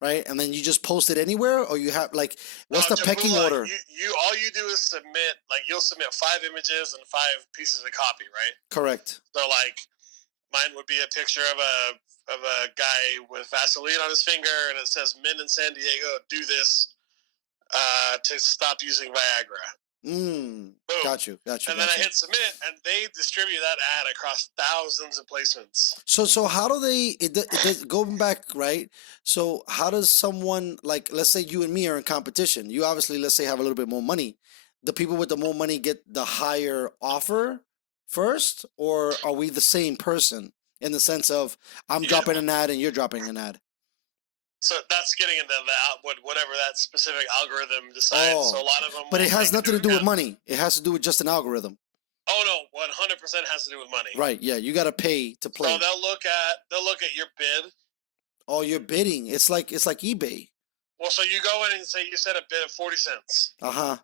right? And then you just post it anywhere, or you have what's the Taboola, pecking order? You all you do is submit. You'll submit 5 images and 5 pieces of copy, right? Correct. So mine would be a picture of a guy with Vaseline on his finger, and it says "Men in San Diego do this to stop using Viagra." Boom. Got you. And then I hit submit, and they distribute that ad across thousands of placements. So how do they? Going back, right? So how does someone let's say you and me are in competition? You obviously, let's say, have a little bit more money. The people with the more money get the higher offer first, or are we the same person in the sense of I'm dropping an ad and you're dropping an ad? So that's getting into whatever that specific algorithm decides. So a lot of them. But it has nothing to do with money. It has to do with just an algorithm. Oh no, 100% has to do with money. Right. Yeah, you got to pay to play. So they'll look at your bid. Oh, you're bidding. It's like eBay. Well, so you go in and say you set a bid of 40 cents. Uh-huh.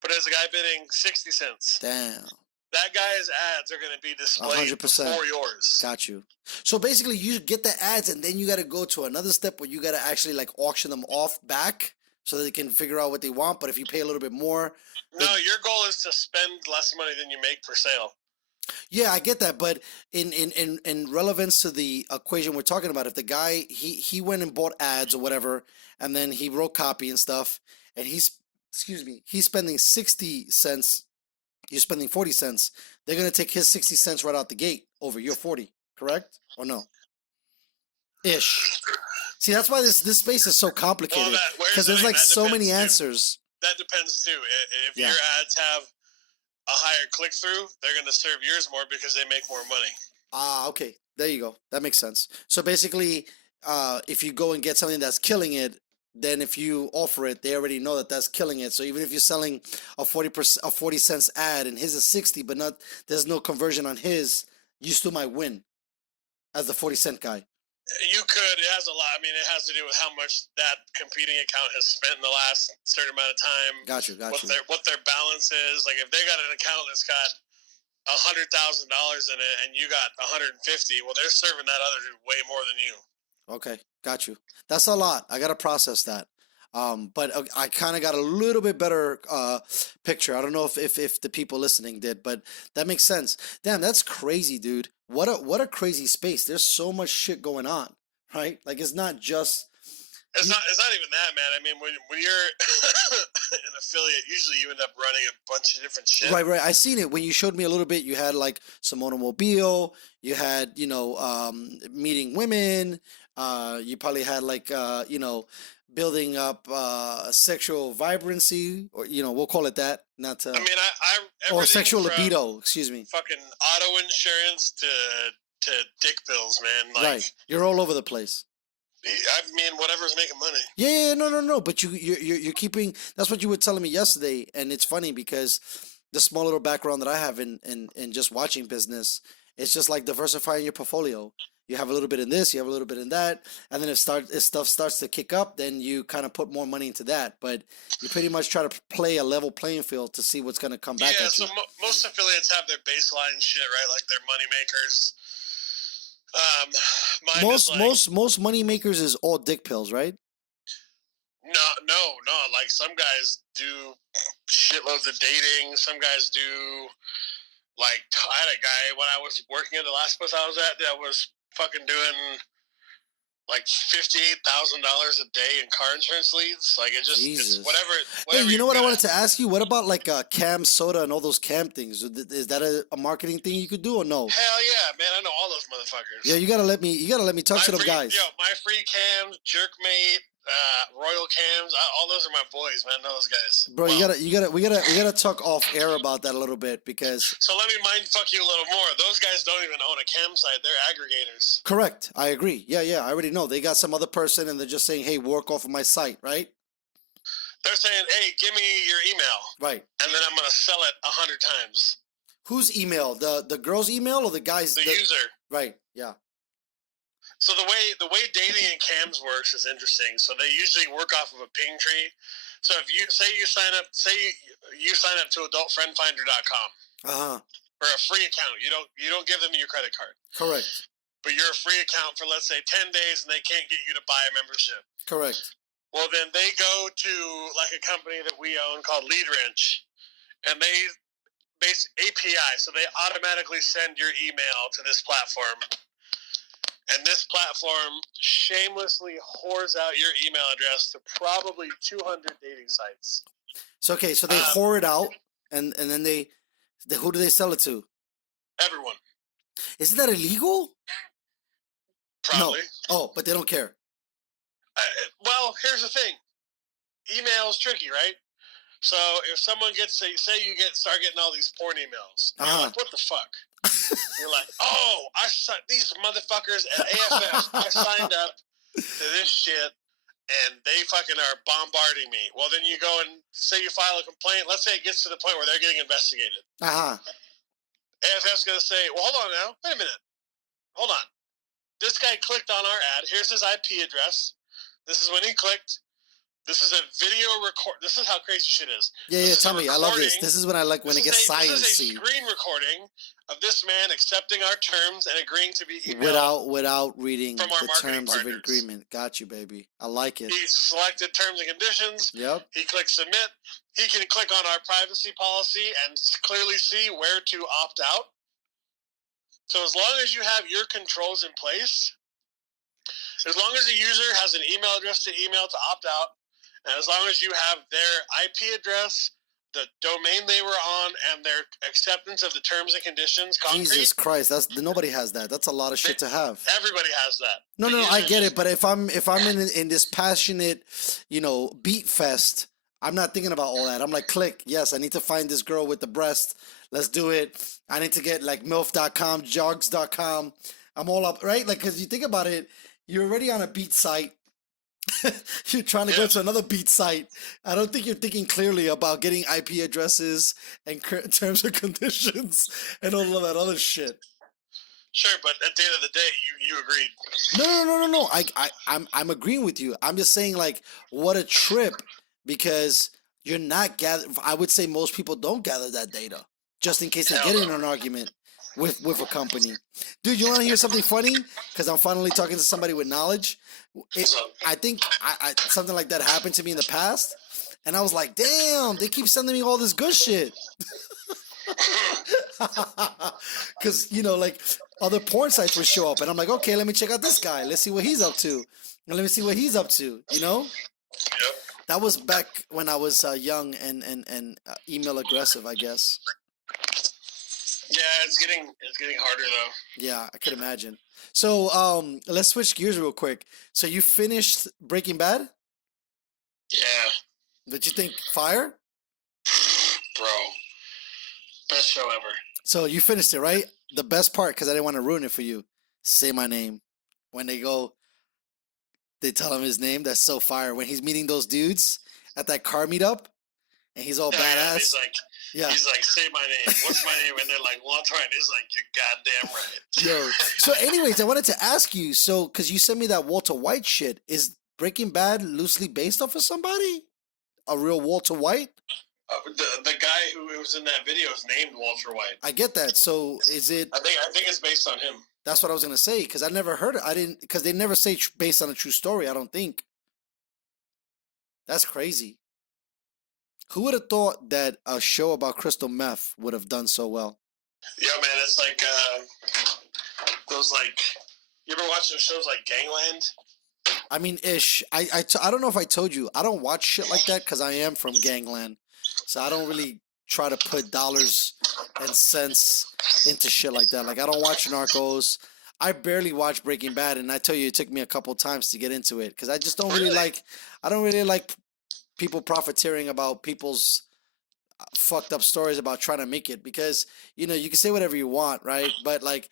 But there's a guy bidding 60 cents. Damn. That guy's ads are going to be displayed 100%. before yours. Got you. So basically, you get the ads, and then you got to go to another step where you got to actually like auction them off back so that they can figure out what they want. But if you pay a little bit more, no, your goal is to spend less money than you make per sale. yeah, I get that. But in relevance to the equation we're talking about, if the guy he went and bought ads or whatever, and then he wrote copy and stuff, and he's spending 60 cents. You're spending 40 cents. They're going to take his 60 cents right out the gate over your 40, correct? Or no? Ish. See, that's why this space is so complicated. Because there's like so many answers. That depends too. If your ads have a higher click-through, they're going to serve yours more because they make more money. Ah, okay. There you go. That makes sense. So basically, if you go and get something that's killing it, then if you offer it, they already know that that's killing it. So even if you're selling a 40 cents ad and his is 60, but there's no conversion on his, you still might win as the 40-cent guy. You could. It has a lot. I mean, it has to do with how much that competing account has spent in the last certain amount of time. Got you. What their balance is. Like if they got an account that's got $100,000 in it and you got 150, well, they're serving that other dude way more than you. Okay, got you. That's a lot. I got to process that. But I kind of got a little bit better picture. I don't know if the people listening did, but that makes sense. Damn, that's crazy, dude. What a crazy space. There's so much shit going on, right? Like it's not just. It's not even that, man. I mean, when you're an affiliate, usually you end up running a bunch of different shit. Right. I seen it when you showed me a little bit. You had like some automobile. You had meeting women. You probably had like building up sexual vibrancy, or we'll call it that. Not to. I mean, or sexual libido. Excuse me. Fucking auto insurance to dick pills, man. Like, right. You're all over the place. I mean, whatever's making money. Yeah, no. But you're keeping. That's what you were telling me yesterday, and it's funny because the small little background that I have in just watching business, it's just like diversifying your portfolio. You have a little bit in this, you have a little bit in that, and then if stuff starts to kick up, then you kind of put more money into that. But you pretty much try to play a level playing field to see what's going to come back. Yeah, at so you. Most affiliates have their baseline shit, right? Like their money makers. Most money makers is all dick pills, right? No. Like some guys do shitloads of dating. Some guys do. Like I had a guy when I was working at the last place I was at that was fucking doing like $58,000 a day in car insurance leads. Like it's whatever. Hey, you know what I wanted to ask you? What about like cam soda and all those cam things? Is that a marketing thing you could do or no? Hell yeah, man! I know all those motherfuckers. Yeah, you gotta let me talk to them guys. Yo, my free cams, Jerkmate, Royal Cams, all those are my boys, man. I know those guys. Bro, we gotta talk off air about that a little bit because. So let me mind fuck you a little more. Those guys don't even own a cam site; they're aggregators. Correct. I agree. Yeah. I already know. They got some other person, and they're just saying, "Hey, work off of my site," right? They're saying, "Hey, give me your email," right? And then I'm gonna sell it 100 times. Whose email? The girl's email or the guy's? The user. Right. Yeah. So the way dating and cams works is interesting. So they usually work off of a ping tree. So if you sign up to adultfriendfinder.com for a free account, you don't give them your credit card. Correct. But you're a free account for let's say 10 days, and they can't get you to buy a membership. Correct. Well, then they go to like a company that we own called Lead Wrench, and they base API, so they automatically send your email to this platform. And this platform shamelessly whores out your email address to probably 200 dating sites. So they whore it out, and then who do they sell it to? Everyone. Isn't that illegal? Probably. No. Oh, but they don't care. Well, here's the thing. Email is tricky, right? So if someone say you start getting all these porn emails, you're like, what the fuck? You're like, oh, these motherfuckers at AFS, I signed up to this shit. and they fucking are bombarding me. Well, then you go and say you file a complaint. Let's say it gets to the point where they're getting investigated. AFF's going to say, well, hold on now. Wait a minute. Hold on. This guy clicked on our ad. Here's his IP address. This is when he clicked. This is a video record. This is how crazy shit is. Yeah, tell me. I love this. This is when I like when it gets sciencey. This is a screen recording of this man accepting our terms and agreeing to be emailed without reading from our the terms partners. of agreement. Got you, baby. I like it. He selected terms and conditions. Yep. He clicked submit. He can click on our privacy policy and clearly see where to opt out. So as long as you have your controls in place, as long as the user has an email address to email to opt out, and as long as you have their IP address, the domain they were on, and their acceptance of the terms and conditions, concrete. Jesus Christ, nobody has that. That's a lot of shit to have. Everybody has that. No, I get it. But if I'm in this passionate, beat fest, I'm not thinking about all that. I'm like, click. Yes, I need to find this girl with the breast. Let's do it. I need to get like MILF.com, jogs.com. I'm all up, right? Like, because you think about it, you're already on a beat site. You're trying to go to another beat site. I don't think you're thinking clearly about getting IP addresses and terms and conditions and all of that other shit. Sure, but at the end of the day, you agreed. No. I'm agreeing with you. I'm just saying, like, what a trip, because you're not gathering. I would say most people don't gather that data just in case they get in an argument with a company. Dude, you want to hear something funny? Because I'm finally talking to somebody with knowledge. I think something like that happened to me in the past, and I was like, damn, they keep sending me all this good shit. Because, like, other porn sites would show up, and I'm like, okay, let me check out this guy. Let's see what he's up to. And let me see what he's up to, Yep. That was back when I was young and email aggressive, I guess. Yeah, it's getting harder though. Yeah, I could imagine. So, let's switch gears real quick. So you finished Breaking Bad? Yeah. Did you think fire? Bro, best show ever. So you finished it, right? The best part, because I didn't want to ruin it for you. Say my name. When they tell him his name. That's so fire. When he's meeting those dudes at that car meetup, and he's all badass. He's like, say my name. What's my name? And they're like, Walter, and he's like, you're goddamn right. Yo. So anyways, I wanted to ask you, because you sent me that Walter White shit, is Breaking Bad loosely based off of somebody? A real Walter White? The guy who was in that video is named Walter White. I get that. So is it? I think it's based on him. That's what I was gonna say, because I never heard it. Because they never say based on a true story. I don't think. That's crazy. Who would have thought that a show about crystal meth would have done so well? Yeah, man, it's like those you ever watch those shows like Gangland? I mean, ish. I don't know if I told you, I don't watch shit like that because I am from Gangland, so I don't really try to put dollars and cents into shit like that. Like, I don't watch Narcos. I barely watch Breaking Bad, and I tell you, it took me a couple times to get into it because I just don't really like. I don't really like people profiteering about people's fucked up stories about trying to make it, because you can say whatever you want, right? But like,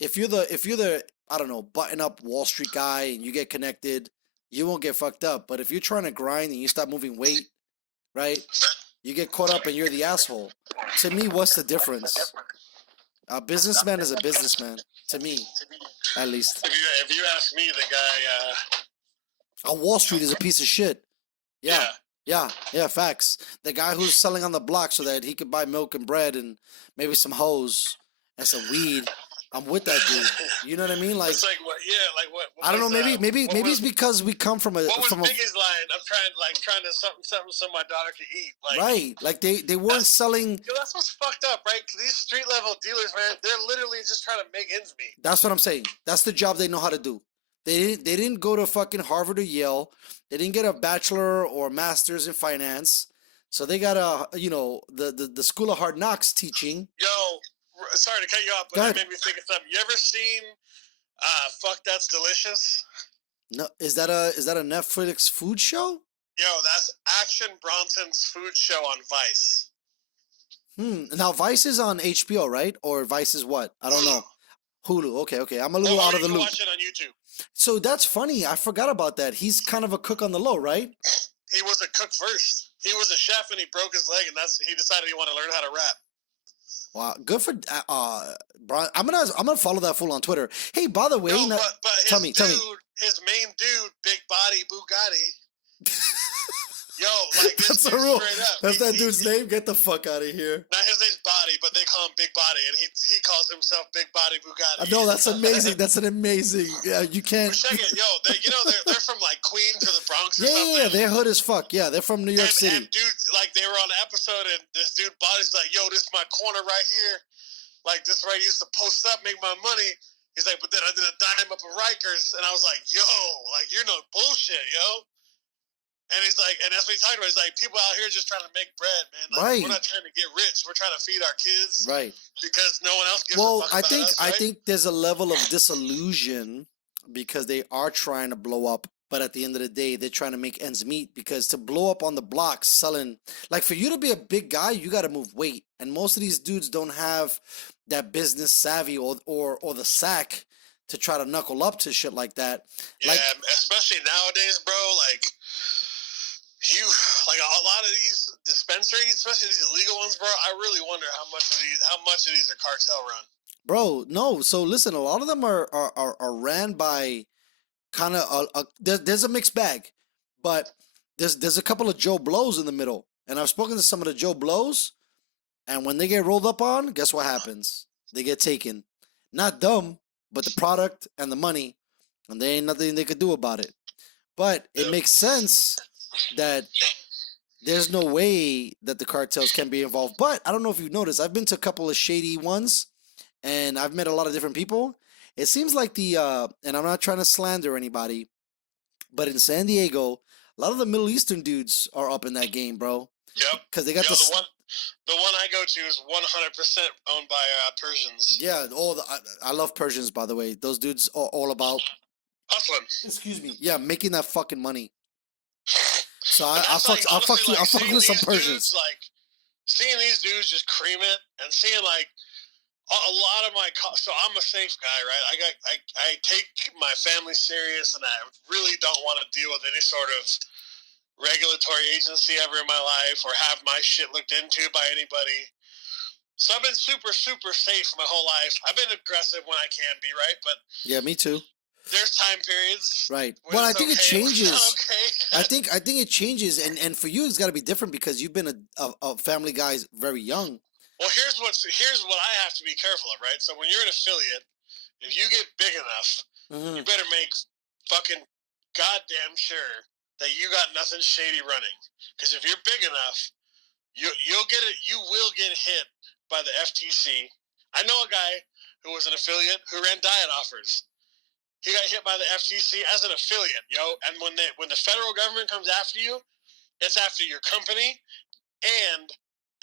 if you're the I don't know, button up Wall Street guy and you get connected, you won't get fucked up. But if you're trying to grind and you start moving weight, right, you get caught up and you're the asshole. To me, what's the difference? A businessman is a businessman, to me, at least. If you ask me, the guy on Wall Street is a piece of shit. Yeah, facts. The guy who's selling on the block so that he could buy milk and bread and maybe some hoes and some weed. I'm with that dude. You know what I mean? Like, it's like what? Yeah, like what I don't know. Maybe it's because we come from a. What was Biggie's line? I'm trying to something so my daughter can eat. Like, right? Like they weren't selling. That's what's fucked up, right? Because these street level dealers, man, they're literally just trying to make ends meet. That's what I'm saying. That's the job they know how to do. They didn't go to fucking Harvard or Yale. They didn't get a bachelor or master's in finance. So they got the School of Hard Knocks teaching. Yo, sorry to cut you off, but it made me think of something. You ever seen Fuck That's Delicious? No, is that a Netflix food show? Yo, that's Action Bronson's food show on Vice. Now Vice is on HBO, right? Or Vice is what? I don't know. Hulu. Okay. I'm a little out of the you can loop. watch it on YouTube. So that's funny. I forgot about that. He's kind of a cook on the low, right? He was a cook first. He was a chef, and he broke his leg, and he decided he wanted to learn how to rap. Wow, good for Brian. I'm gonna follow that fool on Twitter. Hey, by the way, No, but tell me. His main dude, big body Bugatti. Yo, like this That's dude a real. straight up. That's that dude's name. Get the fuck out of here. Not his name's Body, but they call him Big Body, and he calls himself Big Body Bugatti. No, that's amazing. That's an amazing. Yeah, you can't. But check it, yo. They're from like Queens or the Bronx or something. Yeah, they're hood as fuck. Yeah, they're from New York City. And dudes, like they were on the episode, and this dude Body's like, "Yo, this is my corner right here. Like this right used to post up, make my money." He's like, "But then I did a dime up at Rikers," and I was like, "Yo, like you're no bullshit, yo." And he's like, and that's what he's talking about. He's like, people out here just trying to make bread, man. Like, right. We're not trying to get rich. We're trying to feed our kids. Right. Because no one else gives well, a fuck about us, right? I think there's a level of disillusion because they are trying to blow up, but at the end of the day, they're trying to make ends meet because to blow up on the block selling, like for you to be a big guy, you got to move weight. And most of these dudes don't have that business savvy or the sack to try to knuckle up to shit like that. Yeah, like, especially nowadays, bro, like a lot of these dispensaries, especially these illegal ones, bro. I really wonder how much of these are cartel run. Bro, no. So listen, a lot of them are ran by kind of there's a mixed bag, but there's a couple of Joe Blows in the middle, and I've spoken to some of the Joe Blows, and when they get rolled up on, guess what happens? They get taken. Not them, but the product and the money, and there ain't nothing they could do about it. But it makes sense that there's no way that the cartels can be involved. But I don't know if you've noticed, I've been to a couple of shady ones, and I've met a lot of different people. It seems like and I'm not trying to slander anybody, but in San Diego, a lot of the Middle Eastern dudes are up in that game, bro. Yep. Because they got the one I go to is 100% owned by Persians. Yeah, I love Persians, by the way. Those dudes are all about hustling. Excuse me. Yeah, making that fucking money. So I'll fuck with some Persians. Dudes, like seeing these dudes just cream it, and seeing like a lot of so I'm a safe guy, right? I take my family serious, and I really don't want to deal with any sort of regulatory agency ever in my life or have my shit looked into by anybody. So I've been super, super safe my whole life. I've been aggressive when I can be, right? But yeah, me too. There's time periods. Right. Well, I think it changes. Okay. I think it changes, and for you, it's got to be different because you've been a family guy very young. Well, here's what I have to be careful of, right? So when you're an affiliate, if you get big enough, you better make fucking goddamn sure that you got nothing shady running. Because if you're big enough, you will get hit by the FTC. I know a guy who was an affiliate who ran diet offers. He got hit by the FTC as an affiliate, yo. And when the federal government comes after you, it's after your company and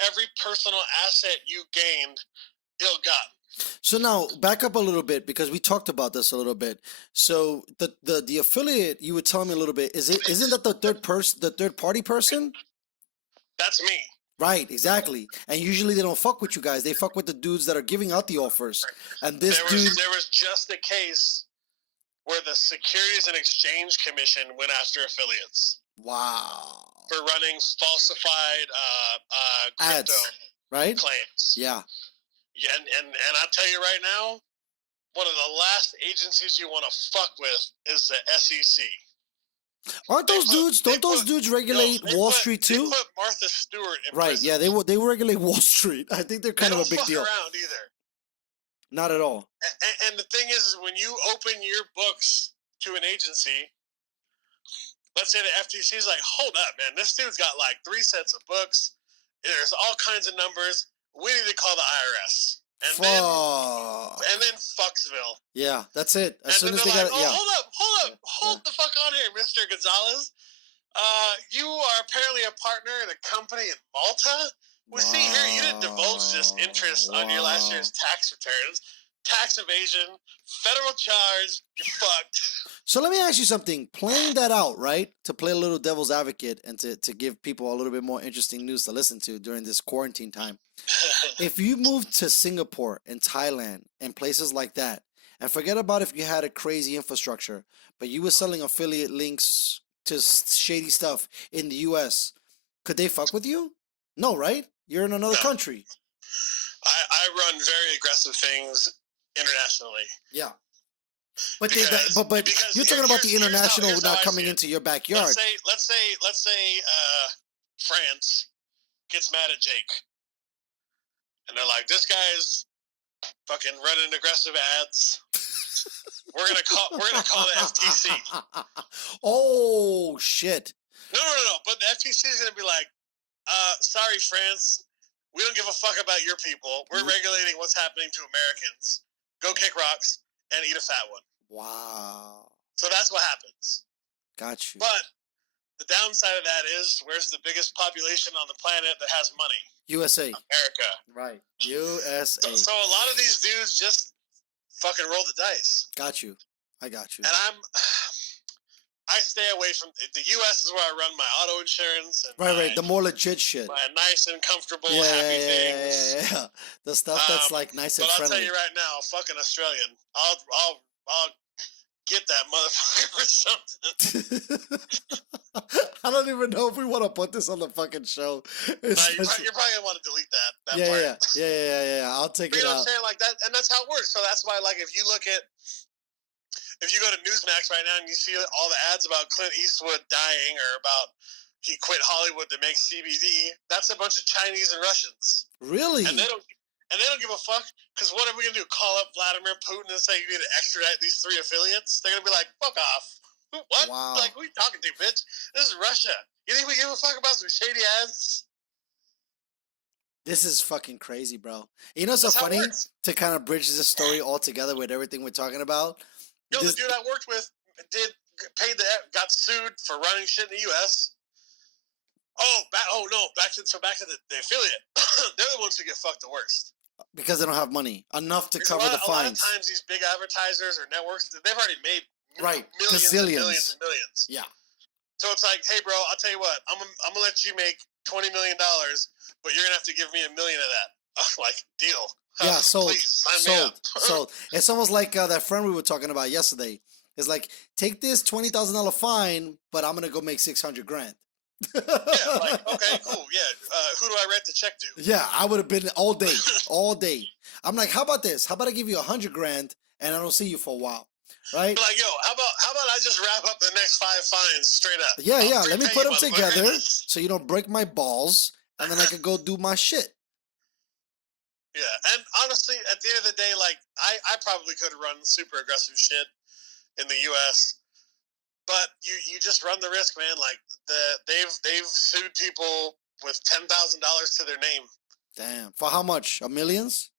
every personal asset you gained ill-gotten. So now back up a little bit because we talked about this a little bit. So the affiliate, you would tell me a little bit. Isn't that the third party person? That's me. Right, exactly. And usually they don't fuck with you guys. They fuck with the dudes that are giving out the offers. And there was just a case where the Securities and Exchange Commission went after affiliates. Wow. For running falsified crypto ads, right? Claims. Yeah. Yeah, and I'll tell you right now, one of the last agencies you want to fuck with is the SEC. Aren't those dudes? Don't those dudes regulate Wall Street too? They put Martha Stewart in right. prison. Yeah, they regulate Wall Street. I think they're kind of a big deal. They don't fuck around either. Not at all. And the thing is when you open your books to an agency, let's say the FTC is like, hold up, man, this dude's got like 3 sets of books. There's all kinds of numbers. We need to call the IRS. And then Fucksville. Yeah, that's it. As soon as they like, got yeah. Hold the fuck on here, Mr. Gonzalez. You are apparently a partner in a company in Malta. We see here you didn't divulge this interest on your last year's tax returns. tax evasion, federal charge. You're fucked. So let me ask you something. Playing that out, right? To play a little devil's advocate and to give people a little bit more interesting news to listen to during this quarantine time. If you moved to Singapore and Thailand and places like that, and forget about if you had a crazy infrastructure, but you were selling affiliate links to shady stuff in the US, could they fuck with you? No, right? You're in another country. I run very aggressive things internationally. Yeah. But because you're talking about the international not coming into your backyard. Let's say France gets mad at Jake, and they're like, "This guy's fucking running aggressive ads. We're gonna call the FTC." Oh shit! No. But the FTC is gonna be like, "Sorry, France, we don't give a fuck about your people. We're regulating what's happening to Americans. Go kick rocks and eat a fat one." Wow. So that's what happens. Got you. But the downside of that is, where's the biggest population on the planet that has money? USA. America. Right. USA. So a lot of these dudes just fucking roll the dice. Got you. I got you. And I stay away from the U.S. is where I run my auto insurance and right. The more legit shit. My nice and comfortable, happy things. Yeah. The stuff that's like nice and friendly. But I'll tell you right now, fucking Australian, I'll get that motherfucker for something. I don't even know if we want to put this on the fucking show. You're probably gonna want to delete that part. Yeah. I'll take it out. You know what I'm saying? Like that, and that's how it works. So that's why, like, if you go to Newsmax right now and you see all the ads about Clint Eastwood dying or about he quit Hollywood to make CBD, that's a bunch of Chinese and Russians. Really? And they don't give a fuck, because what are we gonna do? Call up Vladimir Putin and say you need to extradite these 3 affiliates? They're gonna be like, fuck off. What? Wow. Like, who are you talking to, bitch? This is Russia. You think we give a fuck about some shady ads? This is fucking crazy, bro. You know what's so funny? To kind of bridge this story all together with everything we're talking about. Yo, the dude I worked with got sued for running shit in the U.S. Back to the affiliate. They're the ones who get fucked the worst. Because they don't have money enough to cover the fines. A lot of times these big advertisers or networks, they've already made millions and millions. Yeah. So it's like, hey, bro, I'll tell you what, I'm gonna let you make $20 million, but you're gonna have to give me $1 million of that. I'm like, deal. Yeah, sold. Please, sign me up. Sold. It's almost like that friend we were talking about yesterday. It's like, take this $20,000 fine, but I'm gonna go make $600,000. Yeah, like, okay, cool. Yeah, who do I write the check to? Yeah, I would have been all day. I'm like, how about this? How about I give you $100,000 and I don't see you for a while, right? Like, yo, how about I just wrap up the next 5 fines straight up? Yeah. Let me put them together so you don't break my balls, and then I could go do my shit. Yeah, and honestly, at the end of the day, like, I probably could run super aggressive shit in the U.S., but you just run the risk, man. Like, they've sued people with $10,000 to their name. Damn. For how much? Millions?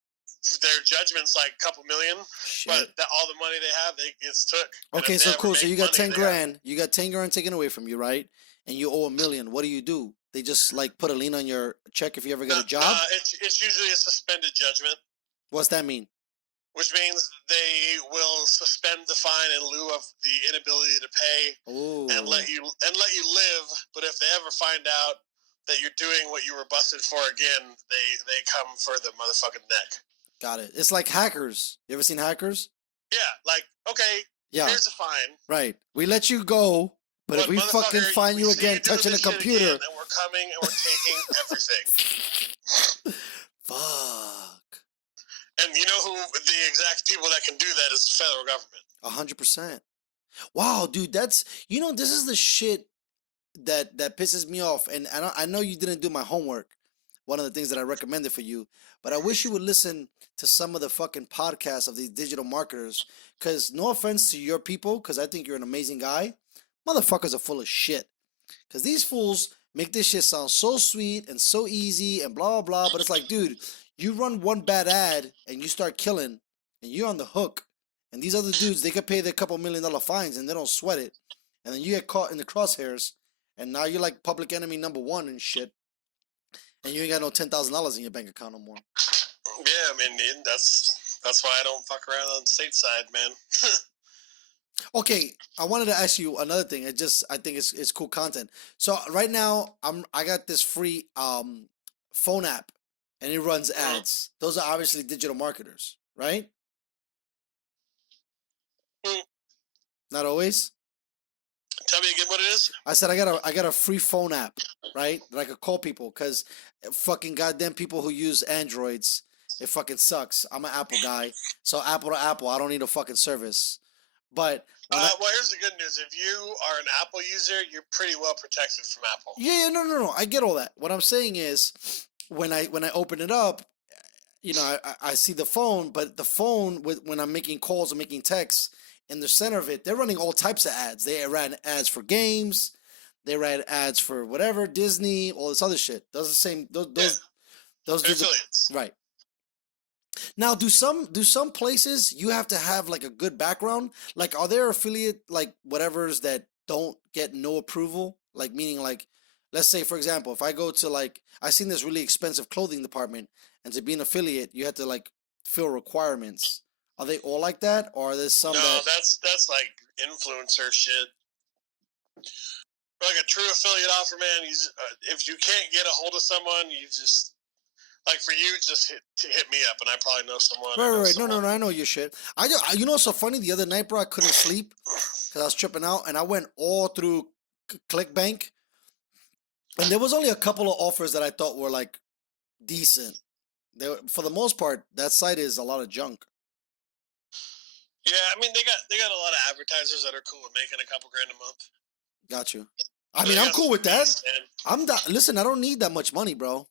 Their judgment's like a couple million. Shit. But all the money they have, it's took. Okay, so cool. So you got $10,000. You got $10,000 taken away from you, right? And you owe $1 million. What do? They just like put a lien on your check if you ever get a job? It's usually a suspended judgment. What's that mean? Which means they will suspend the fine in lieu of the inability to pay. Ooh. and let you live. But if they ever find out that you're doing what you were busted for again, they come for the motherfucking neck. Got it. It's like Hackers. You ever seen Hackers? Yeah, like, okay, here's the fine. Right. We let you go, but if we fucking find you again touching a computer, again, and we're coming and we're taking everything. Fuck. And you know who the exact people that can do that is the federal government. 100%. Wow, dude, this is the shit that pisses me off. And I know you didn't do my homework. One of the things that I recommended for you, but I wish you would listen to some of the fucking podcasts of these digital marketers. Because no offense to your people, because I think you're an amazing guy, motherfuckers are full of shit. Because these fools make this shit sound so sweet and so easy and blah, blah, blah. But it's like, dude, you run one bad ad and you start killing and you're on the hook. And these other dudes, they could pay their couple $1 million fines and they don't sweat it. And then you get caught in the crosshairs and now you're like public enemy #1 and shit. And you ain't got no $10,000 in your bank account no more. Yeah, I mean, that's That's why I don't fuck around on stateside, man. Okay, I wanted to ask you another thing. I think it's cool content. So right now I got this free phone app, and it runs ads. Those are obviously digital marketers, right? Mm. Not always. Tell me again what it is. I said I got a free phone app, right? That I could call people because fucking goddamn people who use Androids, it fucking sucks. I'm an Apple guy, so Apple to Apple, I don't need a fucking service. But well, here's the good news: if you are an Apple user, you're pretty well protected from Apple. yeah, no, I get all that. What I'm saying is, when I open it up, you know, I see the phone, but the phone when I'm making calls or making texts, in the center of it, they're running all types of ads. They ran ads for games, they ran ads for whatever Disney, all this other shit. Those are the same. Those They're do affiliates. right. Now, do some places you have to have like a good background? Like, are there affiliate like whatevers that don't get no approval? Like, meaning like, let's say for example, if I go to like, I seen this really expensive clothing department, and to be an affiliate, you have to like fill requirements. Are they all like that, or are there some No, that? that's like influencer shit. Like a true affiliate offer, man. If you can't get a hold of someone, you just like for you, just hit me up, and I probably know someone. Right. No. I know your shit. You know, what's so funny. The other night, bro, I couldn't sleep because I was tripping out, and I went all through ClickBank, and there was only a couple of offers that I thought were like decent. For the most part, that site is a lot of junk. Yeah, I mean they got a lot of advertisers that are cool with making a couple grand a month. Got you. I mean, I'm cool with that. Listen, I don't need that much money, bro.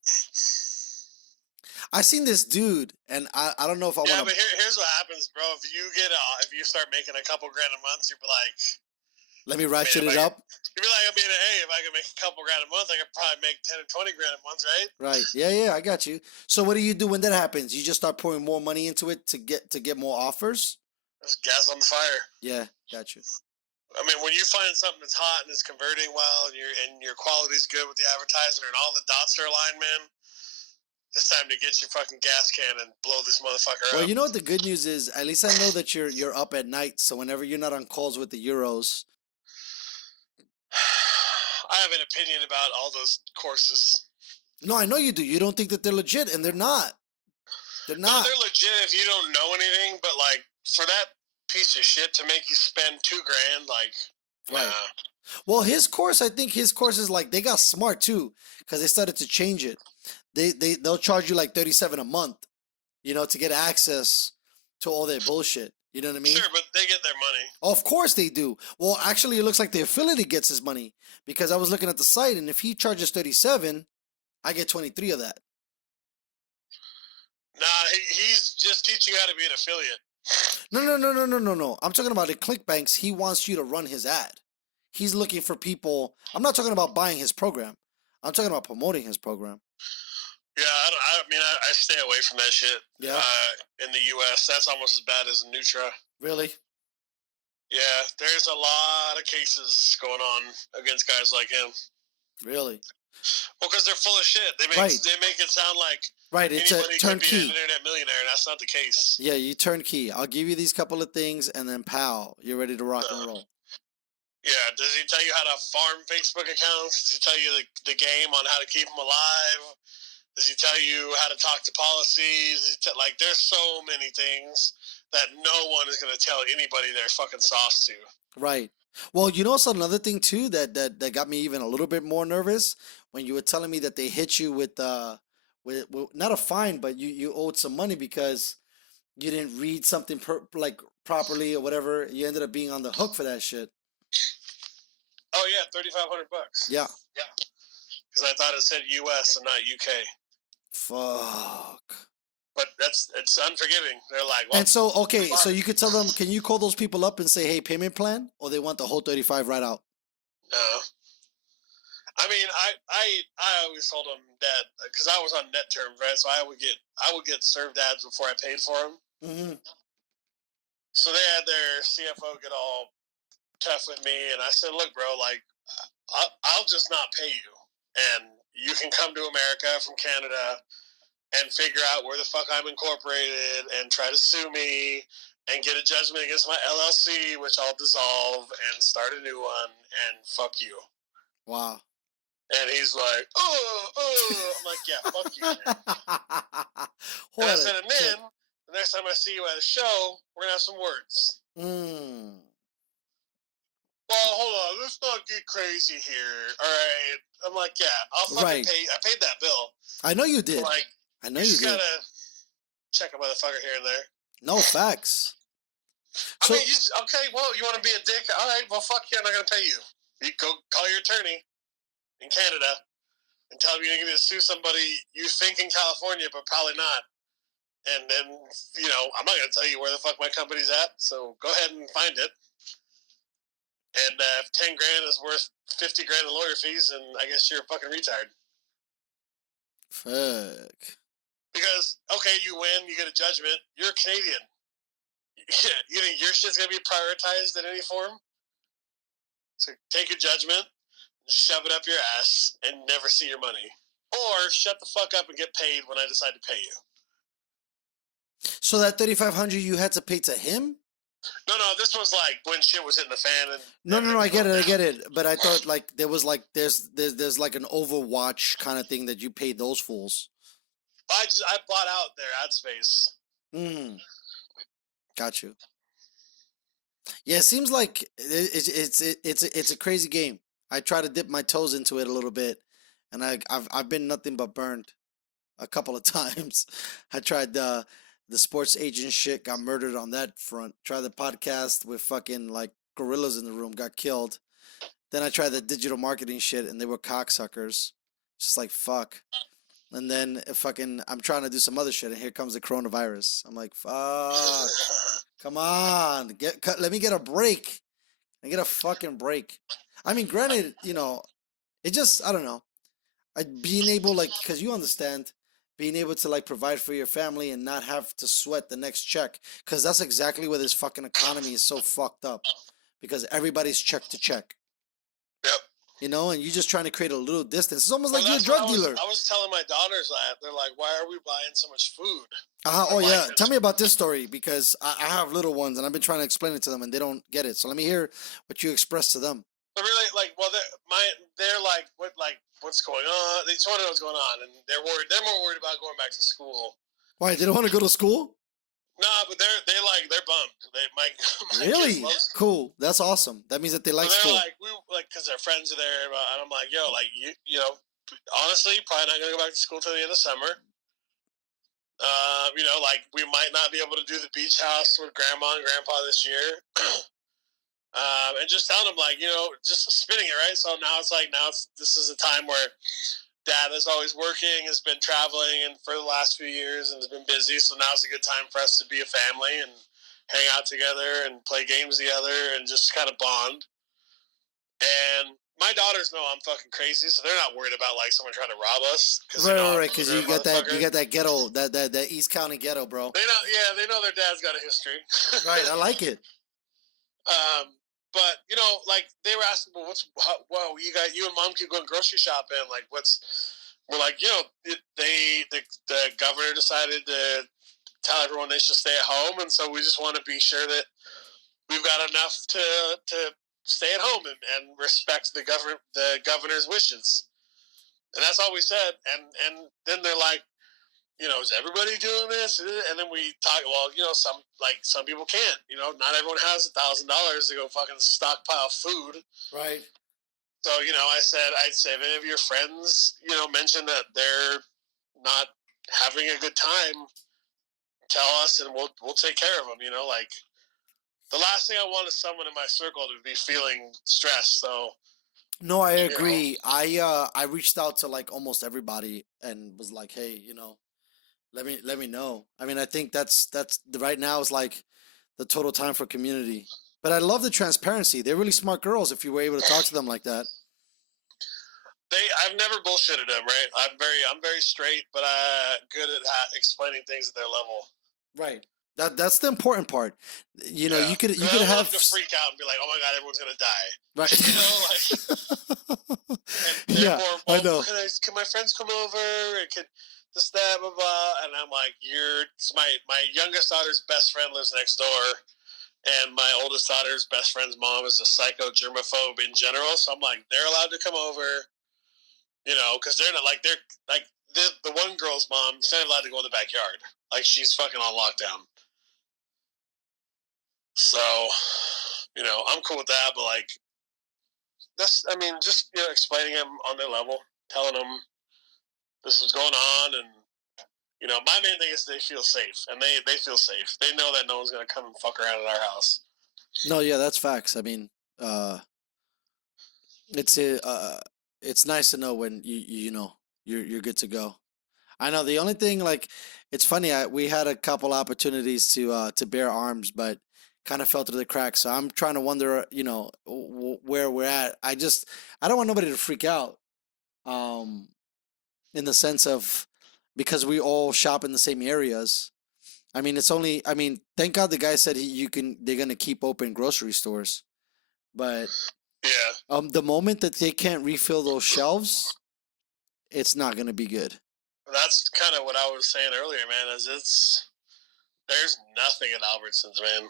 I seen this dude, and I don't know if I want to. Yeah, but here's what happens, bro. If you start making a couple grand a month, you'll be like, let me ratchet it up. You'll be like, I mean, hey, if I can make a couple grand a month, I could probably make 10 or 20 grand a month, right? Right. Yeah, I got you. So what do you do when that happens? You just start pouring more money into it to get more offers? There's gas on the fire. Yeah, got you. I mean, when you find something that's hot and it's converting well, and your quality's good with the advertiser, and all the dots are aligned, man, it's time to get your fucking gas can and blow this motherfucker up. Well, you know what the good news is? At least I know that you're up at night, so whenever you're not on calls with the Euros. I have an opinion about all those courses. No, I know you do. You don't think that they're legit, and they're not. They're not. No, they're legit if you don't know anything, but like for that piece of shit to make you spend $2,000, like, right. Nah. Well, I think his course is like, they got smart too, because they started to change it. They'll charge you like $37 a month, you know, to get access to all their bullshit. You know what I mean? Sure, but they get their money. Of course they do. Well, actually, it looks like the affiliate gets his money, because I was looking at the site, and if he charges 37, I get 23 of that. Nah, he's just teaching you how to be an affiliate. No. I'm talking about the ClickBanks. He wants you to run his ad. He's looking for people. I'm not talking about buying his program. I'm talking about promoting his program. Yeah, I stay away from that shit. Yeah. In the U.S., that's almost as bad as Nutra. Really? Yeah, there's a lot of cases going on against guys like him. Really? Well, because they're full of shit. They make it sound like it's a turnkey. Could be an internet millionaire, and that's not the case. Yeah, you turnkey. I'll give you these couple of things, and then pow, you're ready to rock and roll. Yeah, does he tell you how to farm Facebook accounts? Does he tell you the game on how to keep them alive? Does he tell you how to talk to policies? Like, there's so many things that no one is going to tell anybody they're fucking sauce to. Right. Well, you know, also another thing too that got me even a little bit more nervous when you were telling me that they hit you with not a fine, but you owed some money because you didn't read something properly or whatever. You ended up being on the hook for that shit. Oh yeah, $3,500. Yeah. Because I thought it said U.S. and not U.K. Fuck. But it's unforgiving. They're like, well, and so okay, so you could tell them, can you call those people up and say, hey, payment plan, or they want the whole 35 right out? No. I mean, I always told them that because I was on net terms, right? So I would get served ads before I paid for them. Mm-hmm. So they had their CFO get all tough with me, and I said, look, bro, like I'll just not pay you, and you can come to America from Canada and figure out where the fuck I'm incorporated and try to sue me and get a judgment against my LLC, which I'll dissolve and start a new one, and fuck you. Wow. And he's like, I'm like, yeah, fuck you, man. And I said, and then, the next time I see you at a show, we're going to have some words. Well, hold on, let's not get crazy here, all right? I'm like, yeah, I'll fucking pay. I paid that bill. I know you did. Like, I know you did. just gotta check a motherfucker here and there. No, facts. I mean, okay, well, you want to be a dick? All right, well, fuck you, I'm not going to pay you. You go call your attorney in Canada and tell him you're going to sue somebody you think in California, but probably not. And then, you know, I'm not going to tell you where the fuck my company's at, so go ahead and find it. And if 10 grand is worth 50 grand in lawyer fees, then I guess you're a fucking retard. Fuck. Because, okay, you win, you get a judgment, you're a Canadian. You think your shit's going to be prioritized in any form? So take a judgment, shove it up your ass, and never see your money. Or shut the fuck up and get paid when I decide to pay you. So that $3,500 you had to pay to him? No, this was like when shit was hitting the fan. And No, I get it. But I thought like there was like there's like an Overwatch kind of thing that you paid those fools. I bought out their ad space. Got you. Yeah, it seems like it's a crazy game. I try to dip my toes into it a little bit, and I've been nothing but burned a couple of times. I tried the sports agent shit, got murdered on that front. Tried the podcast with fucking like gorillas in the room, got killed. Then I tried the digital marketing shit, and they were cocksuckers. Just like fuck. And then fucking I'm trying to do some other shit, and here comes the coronavirus. I'm like, fuck. Come on, let me get a break. I get a fucking break. I mean, granted, you know, it just I don't know. Being able like, cause you understand, being able to like provide for your family and not have to sweat the next check, cause that's exactly where this fucking economy is so fucked up, because everybody's check to check. Yep. You know, and you're just trying to create a little distance. It's almost like you're a drug dealer. I was telling my daughters that. They're like, why are we buying so much food? Oh, yeah. Tell me about this story, because I have little ones, and I've been trying to explain it to them, and they don't get it. So let me hear what you express to them. They're really, like, well, they're like, what's going on? They just want to know what's going on, and they're worried. They're more worried about going back to school. Why? They don't want to go to school? Nah, but they're bummed. My really? Cool. That's awesome. That means that they like school. They're like, because their friends are there, and I'm like, yo, like, you know, honestly, probably not going to go back to school till the end of summer. You know, like, we might not be able to do the beach house with grandma and grandpa this year. And just telling them, like, you know, just spinning it, right? So this is a time where Dad is always working, has been traveling and for the last few years and has been busy. So now's a good time for us to be a family and hang out together and play games together and just kind of bond. And my daughters know I'm fucking crazy, so they're not worried about like someone trying to rob us. Right. Because you got that ghetto, that East County ghetto, bro. They know their dad's got a history. Right, I like it. But you know, like they were asking, well, you and Mom keep going grocery shopping. Like, we're like, you know, the governor decided to tell everyone they should stay at home, and so we just want to be sure that we've got enough to stay at home and respect the governor's wishes. And that's all we said. And then they're like, you know, is everybody doing this? And then we talk, well, you know, some people can't, you know, not everyone has $1,000 to go fucking stockpile food. Right. So, you know, I'd say if any of your friends, you know, mention that they're not having a good time, tell us and we'll take care of them, you know, like the last thing I want is someone in my circle to be feeling stressed. So, no, I agree. You know? I reached out to like almost everybody and was like, hey, you know, let me know. I mean, I think that's right now is like the total time for community. But I love the transparency. They're really smart girls if you were able to talk to them like that. I've never bullshitted them, right? I'm very straight, but good at explaining things at their level. Right. That's the important part. You know, you could have to freak out and be like, oh my god, everyone's gonna die. Right. You know, like yeah, I know. Can my friends come over? And this, that, blah, blah. And I'm like, my youngest daughter's best friend lives next door. And my oldest daughter's best friend's mom is a psycho germaphobe in general. So I'm like, they're allowed to come over, because they're not the one girl's mom is not allowed to go in the backyard. Like, she's fucking on lockdown. So, I'm cool with that. But like, just explaining them on their level, telling them this is going on, and my main thing is they feel safe, and they feel safe. They know that no one's gonna come and fuck around at our house. No, yeah, that's facts. I mean, it's nice to know when you're good to go. I know the only thing, like, it's funny. We had a couple opportunities to bear arms, but kind of fell through the cracks. So I'm trying to wonder, where we're at. I don't want nobody to freak out. In the sense of, because we all shop in the same areas. I mean, thank God the guy said they're gonna keep open grocery stores, but Yeah. the moment that they can't refill those shelves, it's not gonna be good. That's kind of what I was saying earlier, man. There's nothing at Albertsons, man.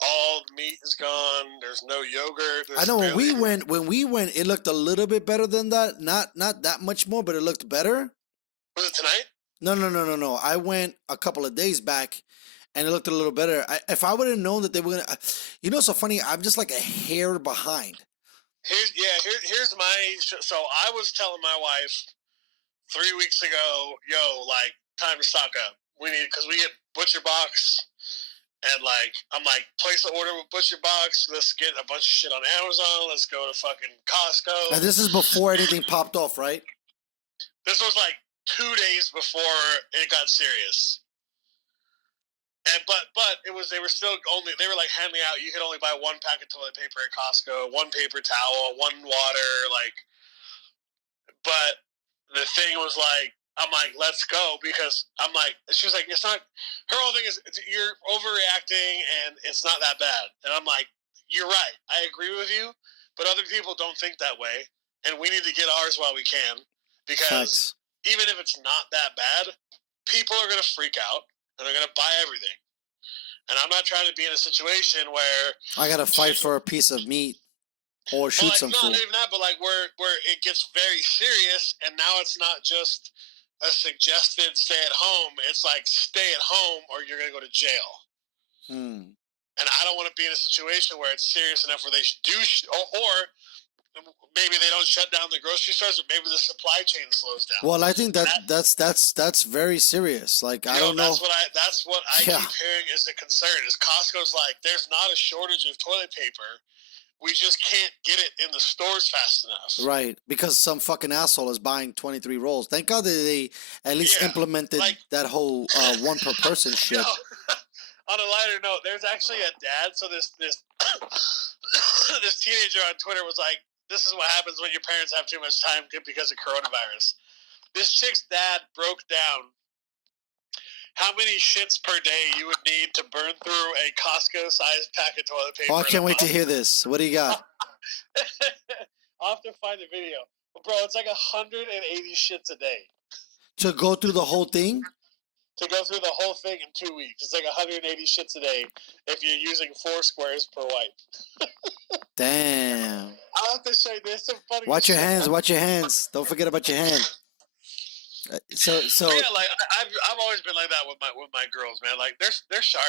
All the meat is gone. There's no yogurt. I know when we went, it looked a little bit better than that. Not that much more, but it looked better. Was it tonight? No. I went a couple of days back, and it looked a little better. If I would have known that they were gonna, it's so funny. I'm just like a hair behind. Here's my. So I was telling my wife 3 weeks ago, like, time to stock up. We need, because we get Butcher Box. And, like, I'm like, place an order with Butcher Box. Let's get a bunch of shit on Amazon. Let's go to fucking Costco. And this is before anything popped off, right? This was, like, 2 days before it got serious. And but they were still only, they were, like, handing out, you could only buy 1 pack of toilet paper at Costco, 1 paper towel, 1 water, like. But the thing was, like, I'm like, let's go, because I'm like, she was like, it's not, her whole thing is, you're overreacting and it's not that bad. And I'm like, you're right. I agree with you, but other people don't think that way. And we need to get ours while we can, because even if it's not that bad, people are going to freak out and they're going to buy everything. And I'm not trying to be in a situation where I got to fight for a piece of meat. Or shoot some food. Not even that, but like where it gets very serious, and now it's not just a suggested stay at home. It's like, stay at home or you're going to go to jail. And I don't want to be in a situation where it's serious enough where they do, or maybe they don't shut down the grocery stores, or maybe the supply chain slows down. Well, I think that's very serious. Like, I don't know. That's what I keep hearing is a concern. Is Costco's like, there's not a shortage of toilet paper. We just can't get it in the stores fast enough. Right, because some fucking asshole is buying 23 rolls. Thank God that they at least implemented that whole 1 per person shit. On a lighter note, there's actually a dad. So this this teenager on Twitter was like, "This is what happens when your parents have too much time because of coronavirus." This chick's dad broke down how many shits per day you would need to burn through a Costco-sized pack of toilet paper. Oh, I can't wait to hear this. What do you got? I'll have to find the video. But bro, it's like 180 shits a day. To go through the whole thing? To go through the whole thing in 2 weeks. It's like 180 shits a day if you're using 4 squares per wipe. Damn. I'll have to show you this. Watch your hands. Watch your hands. Don't forget about your hand. So yeah, like I've always been like that with my girls, man. Like they're sharp.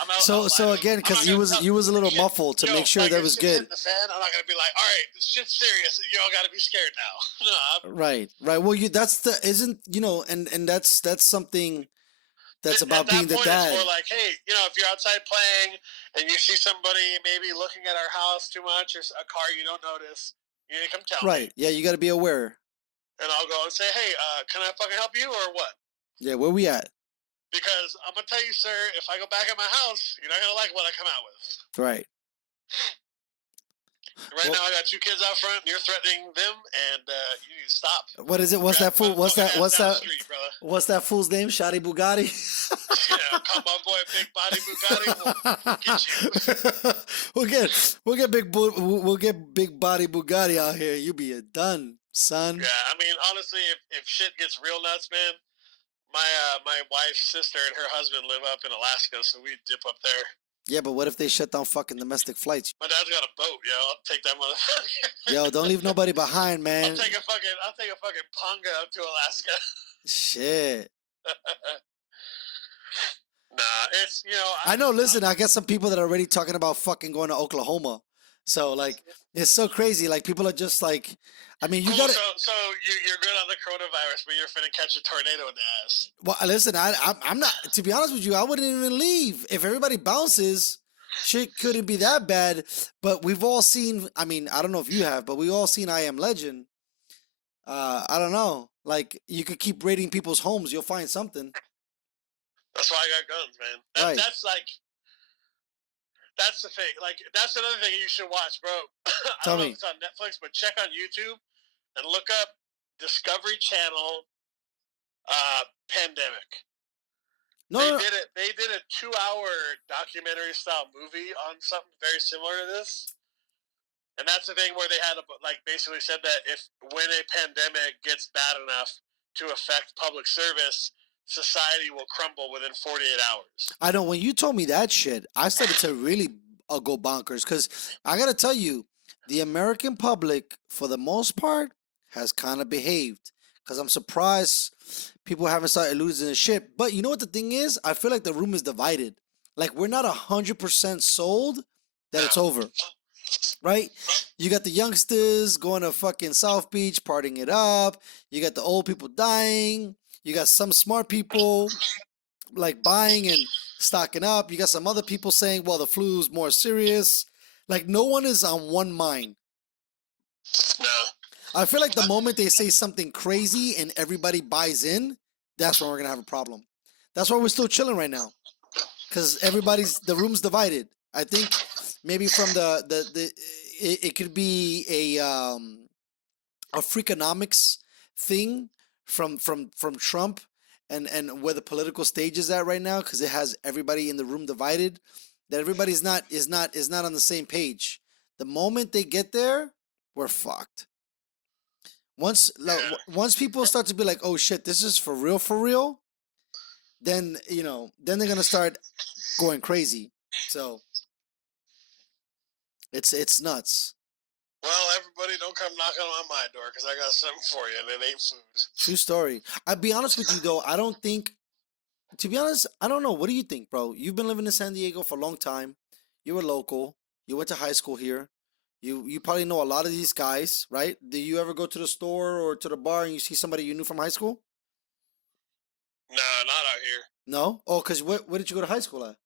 I'm out. So again, because you was a little muffled to make sure that was good. The fan, I'm not gonna be like, all right, this shit's serious. You all gotta be scared now. No, right. Well, and that's something that's about being the dad. It's more like, hey, if you're outside playing and you see somebody maybe looking at our house too much or a car you don't notice, you need to come tell me. Right. Yeah, you got to be aware. And I'll go and say, hey, can I fucking help you or what? Yeah, where we at? Because I'm going to tell you, sir, if I go back at my house, you're not going to like what I come out with. Right. Now I got 2 kids out front, and you're threatening them, and you need to stop. What is it? What's that fool? What's that fool's name? Shotty Bugatti? Yeah, call my boy Big Body Bugatti. We'll get you. We'll get big body Bugatti out here. You be done. son. Yeah, I mean, honestly, if shit gets real nuts, man, my wife's sister and her husband live up in Alaska, so we dip up there. Yeah, but what if they shut down fucking domestic flights? My dad's got a boat, yo. I'll take that motherfucker. Yo, don't leave nobody behind, man. I'll take a fucking Ponga up to Alaska. Shit. Nah, it's I know. Listen, I got some people that are already talking about fucking going to Oklahoma. So like, it's so crazy. Like people are just like, I mean, you cool, got to. So you're good on the coronavirus, but you're finna catch a tornado in the ass. Well, listen, I'm not. To be honest with you, I wouldn't even leave if everybody bounces. Shit couldn't be that bad. But we've all seen. I mean, I don't know if you have, but we all seen I Am Legend. I don't know. Like you could keep raiding people's homes, you'll find something. That's why I got guns, man. Right. That's the thing. Like, that's another thing you should watch, bro. I Tell don't know me. if it's on Netflix, but check on YouTube and look up Discovery Channel Pandemic. No. They did a 2-hour documentary style movie on something very similar to this. And that's the thing where they had basically said that when a pandemic gets bad enough to affect public service, society will crumble within 48 hours. I know when you told me that shit, I started to really go bonkers because I gotta tell you, the American public, for the most part, has kind of behaved. Because I'm surprised people haven't started losing their shit. But you know what the thing is? I feel like the room is divided. Like we're not 100% sold that it's over. Right? You got the youngsters going to fucking South Beach, partying it up. You got the old people dying. You got some smart people like buying and stocking up. You got some other people saying, well, the flu's more serious. Like no one is on one mind. No. I feel like the moment they say something crazy and everybody buys in, that's when we're going to have a problem. That's why we're still chilling right now. Because the room's divided. I think maybe from it could be a Freakonomics thing from Trump and where the political stage is at right now, because it has everybody in the room divided, that everybody's not on the same page. The moment they get there, we're fucked. Once people start to be like, oh shit, this is for real, then they're gonna start going crazy. So it's nuts. Well, everybody don't come knocking on my door because I got something for you and it ain't food. True story. I'll be honest with you though, to be honest, I don't know. What do you think, bro? You've been living in San Diego for a long time. You were local. You went to high school here. You probably know a lot of these guys, right? Did you ever go to the store or to the bar and you see somebody you knew from high school? No, not out here. No? Oh, because where did you go to high school at?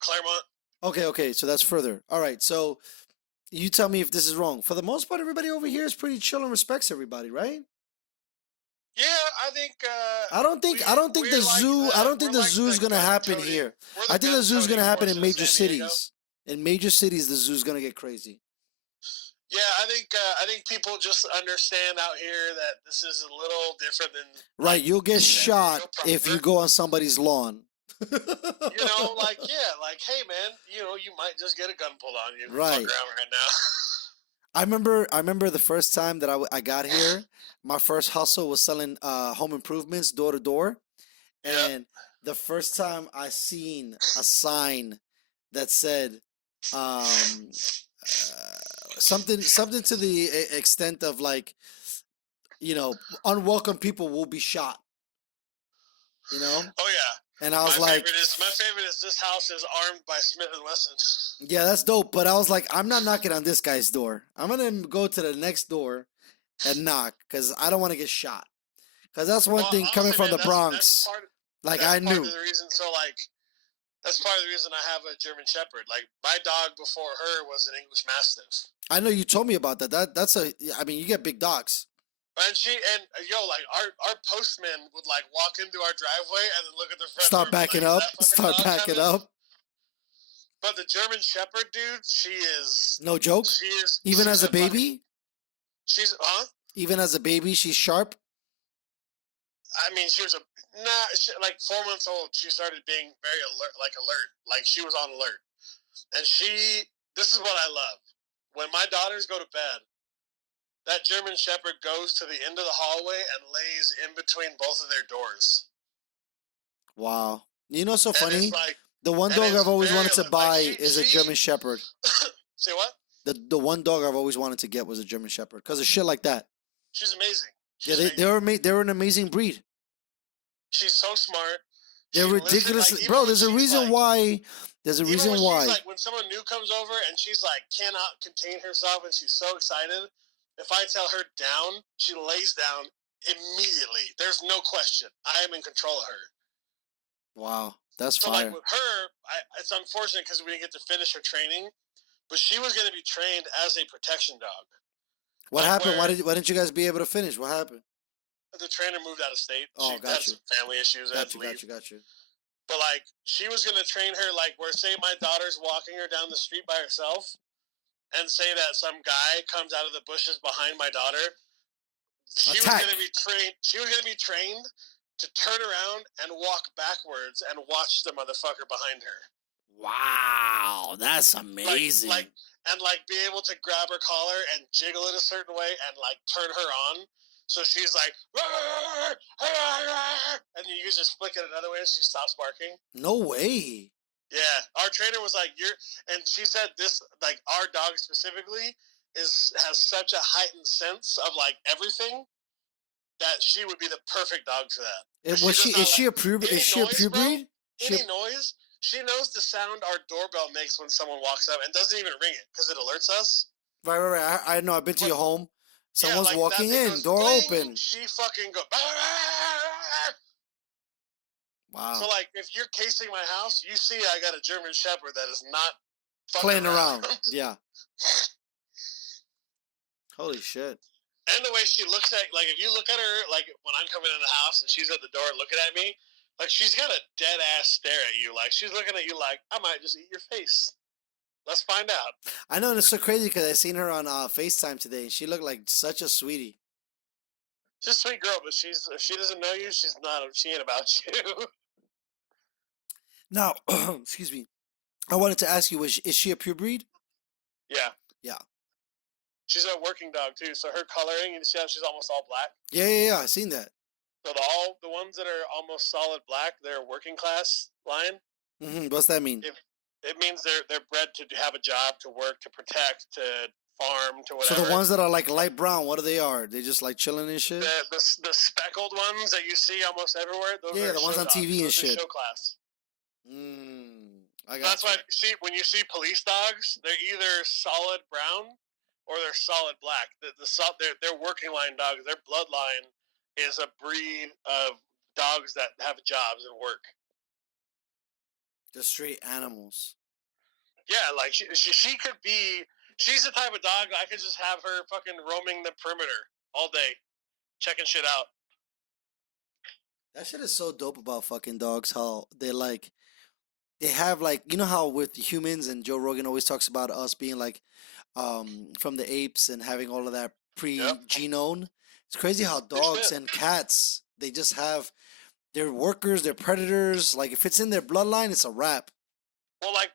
Claremont. Okay, so that's further. All right, so you tell me if this is wrong. For the most part, everybody over here is pretty chill and respects everybody, right? Yeah, I think. I don't think the zoo. I don't think the zoo's gonna happen here. I think the zoo's gonna happen in major cities. In major cities, the zoo's gonna get crazy. Yeah, I think people just understand out here that this is a little different than. Right, you'll get shot if you go on somebody's lawn. Hey man, you might just get a gun pulled on you. Right. Fuck around right now. I remember the first time that I got here. My first hustle was selling home improvements door to door, and the first time I seen a sign that said something to the extent of like, unwelcome people will be shot. Oh yeah. And I was my like, favorite is this house is armed by Smith & Wesson. Yeah, that's dope. But I was like, I'm not knocking on this guy's door. I'm going to go to the next door and knock because I don't want to get shot. Because that's one thing coming from the Bronx. I knew. Part of the reason, that's part of the reason I have a German Shepherd. Like, my dog before her was an English Mastiff. I know you told me about that. You get big dogs. And our postman would walk into our driveway and then look at the front. Start backing up. But the German Shepherd, dude, she is no joke. Even as a baby. Even as a baby, she's sharp. I mean, she was 4 months old. She started being very alert. Like she was on alert. And this is what I love. When my daughters go to bed, that German Shepherd goes to the end of the hallway and lays in between both of their doors. Wow. You know, so And funny. it's like, The one and dog it's I've always very, wanted to like, buy she- is a she- German Shepherd. Say what? The one dog I've always wanted to get was a German Shepherd because of shit like that. She's amazing. Yeah, She's they're an amazing breed. She's so smart. They're She ridiculous, listens, like, bro. even There's a when she's reason like- why. There's a Even reason when why. she's like, when someone new comes over and she's like cannot contain herself and she's so excited, if I tell her down, she lays down immediately. There's no question. I am in control of her. Wow, that's So fire. like with her, it's unfortunate because we didn't get to finish her training, but she was going to be trained as a protection dog. What like happened? where- Why didn't you guys be able to finish? What happened? The trainer moved out of state. Oh, She got had you. some family issues. Got you. But like, she was going to train her like where, say, my daughter's walking her down the street by herself, and say that some guy comes out of the bushes behind my daughter. She was Attack. going to be trained. She was going to be trained to turn around and walk backwards and watch the motherfucker behind her. Wow, that's amazing. Like be able to grab her collar and jiggle it a certain way and like turn her on. So she's like, and you can just flick it another way and she stops barking. No way. Yeah, our trainer was like, and she said this, like, our dog specifically has such a heightened sense of like everything that she would be the perfect dog for that. Is she a pure breed? Any noise, she knows the sound our doorbell makes when someone walks up and doesn't even ring it because it alerts us. Right. I know. I've been to your home. Someone's like walking that thing in, goes, door ding, open. She fucking goes. Wow. So like, if you're casing my house, you see I got a German Shepherd that is not Playing around. Yeah. Holy shit. And the way she looks at, like, if you look at her, like, when I'm coming in the house and she's at the door looking at me, like, she's got a dead-ass stare at you. Like, she's looking at you like, I might just eat your face. Let's find out. I know, and it's so crazy because I seen her on FaceTime today, and she looked like such a sweetie. She's a sweet girl, but if she doesn't know you, she ain't about you. Now, excuse me. I wanted to ask you, is she a pure breed? Yeah. Yeah. She's a working dog, too, so her coloring, you see how she's almost all black? Yeah, I seen that. So the ones that are almost solid black, they're working class line. What's that mean? It means they're bred to have a job, to work, to protect, to farm, to whatever. So the ones that are like light brown, what are they? They just like chilling and shit? The speckled ones that you see almost everywhere, those are the ones on dogs. TV and those shit. Are show class. That's why when you see police dogs, they're either solid brown or they're solid black. They're working line dogs. Their bloodline is a breed of dogs that have jobs and work. Just straight animals. Yeah, like she could be. She's the type of dog I could just have her fucking roaming the perimeter all day, checking shit out. That shit is so dope about fucking dogs. How they have like, you know how with humans, and Joe Rogan always talks about us being like from the apes and having all of that pre-genome. It's crazy how dogs and cats, they just have, they're workers, they're predators. Like if it's in their bloodline, it's a wrap. Well, like